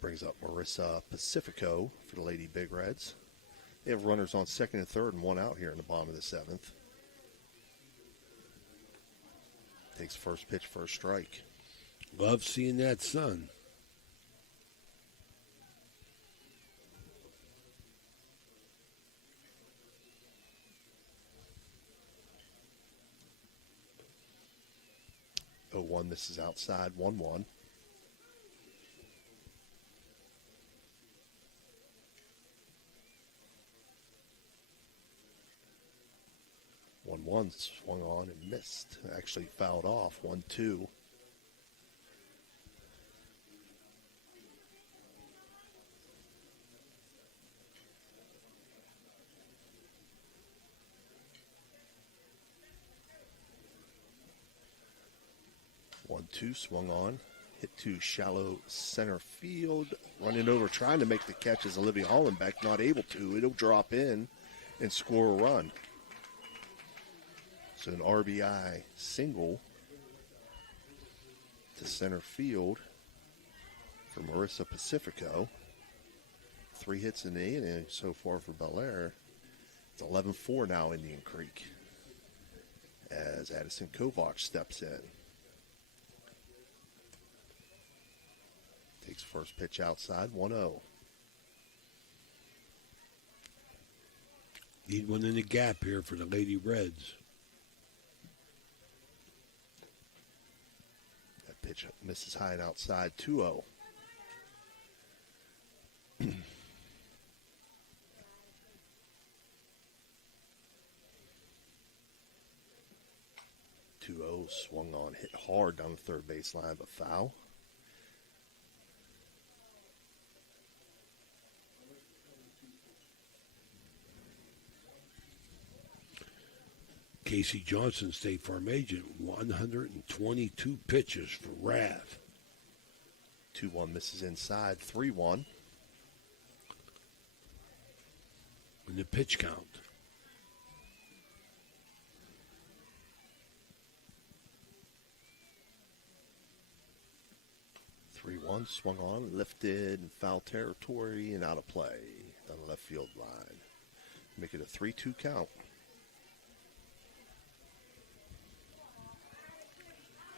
Brings up Marissa Pacifico for the Lady Big Reds. They have runners on 2nd and 3rd and 1 out here in the bottom of the 7th. Takes first pitch for a strike. Love seeing that sun. One misses outside, 1-1. One swung on and missed. Actually fouled off. 1-2. One-two swung on, hit to shallow center field, running over, trying to make the catch as Olivia Hollenbeck, not able to. It'll drop in and score a run. So an RBI single to center field for Marissa Pacifico. 3 hits in the inning so far for Bellaire. It's 11-4 now, Indian Creek, as Addison Kovac steps in. Takes first pitch outside, 1-0. Need one in the gap here for the Lady Reds. That pitch misses high and outside, 2-0. 2-0 swung on, hit hard down the third baseline, but foul. Casey Johnson, State Farm agent, 122 pitches for Rav. 2-1 misses inside, 3-1. In the pitch count. Swung on, lifted, in foul territory, and out of play down the left field line. Make it a 3-2 count.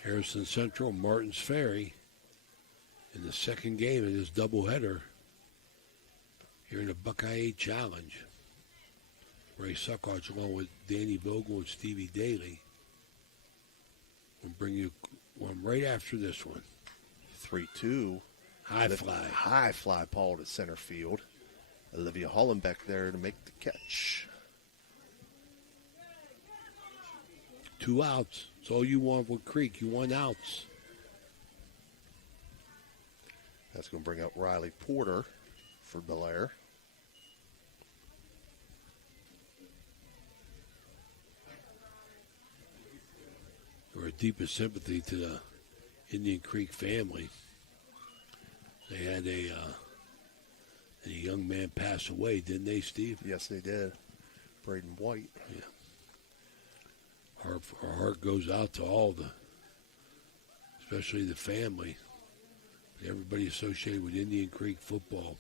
Harrison Central, Martins Ferry in the second game of this doubleheader here in the Buckeye 8 Challenge. Ray Suckarts along with Danny Vogel and Stevie Daly. We'll bring you one right after this one. 3-2. High fly. High fly ball to center field. Olivia Hollenbeck there to make the catch. 2 outs. That's all you want with Creek. You want outs. That's going to bring out Riley Porter for Bellaire. Our deepest sympathy to the Indian Creek family. They had a young man pass away, didn't they, Steve? Yes, they did. Braden White. Yeah. Our heart goes out to all especially the family, everybody associated with Indian Creek football.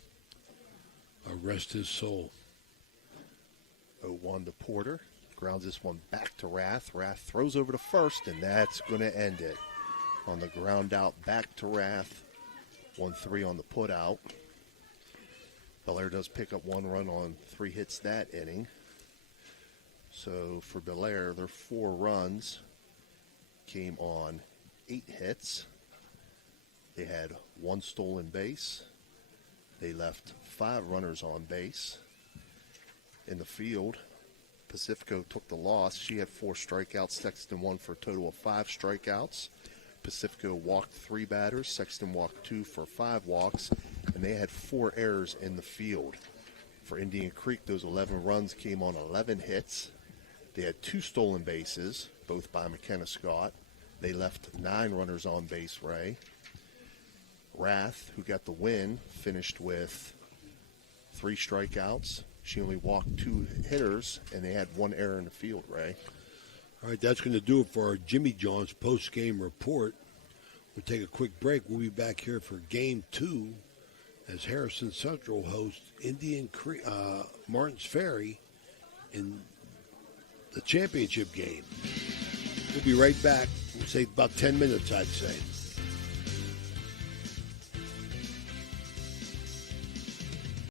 Rest his soul. 0-1 to Porter. Grounds this one back to Rath. Rath throws over to first, and that's going to end it. On the ground out, back to Rath. 1-3 on the put out. Bellaire does pick up 1 run on 3 hits that inning. So for Bellaire, their 4 runs came on 8 hits. They had 1 stolen base. They left 5 runners on base. In the field, Pacifico took the loss. She had 4 strikeouts. Sexton 1 for a total of 5 strikeouts. Pacifico walked 3 batters. Sexton walked 2 for 5 walks. And they had 4 errors in the field. For Indian Creek, those 11 runs came on 11 hits. They had 2 stolen bases, both by McKenna Scott. They left 9 runners on base, Ray. Rath, who got the win, finished with 3 strikeouts. She only walked 2 hitters, and they had 1 error in the field, Ray. All right, that's going to do it for our Jimmy John's post-game report. We'll take a quick break. We'll be back here for Game 2 as Harrison Central hosts Indian Creek, Martins Ferry in the championship game. We'll be right back. We'll say about 10 minutes, I'd say.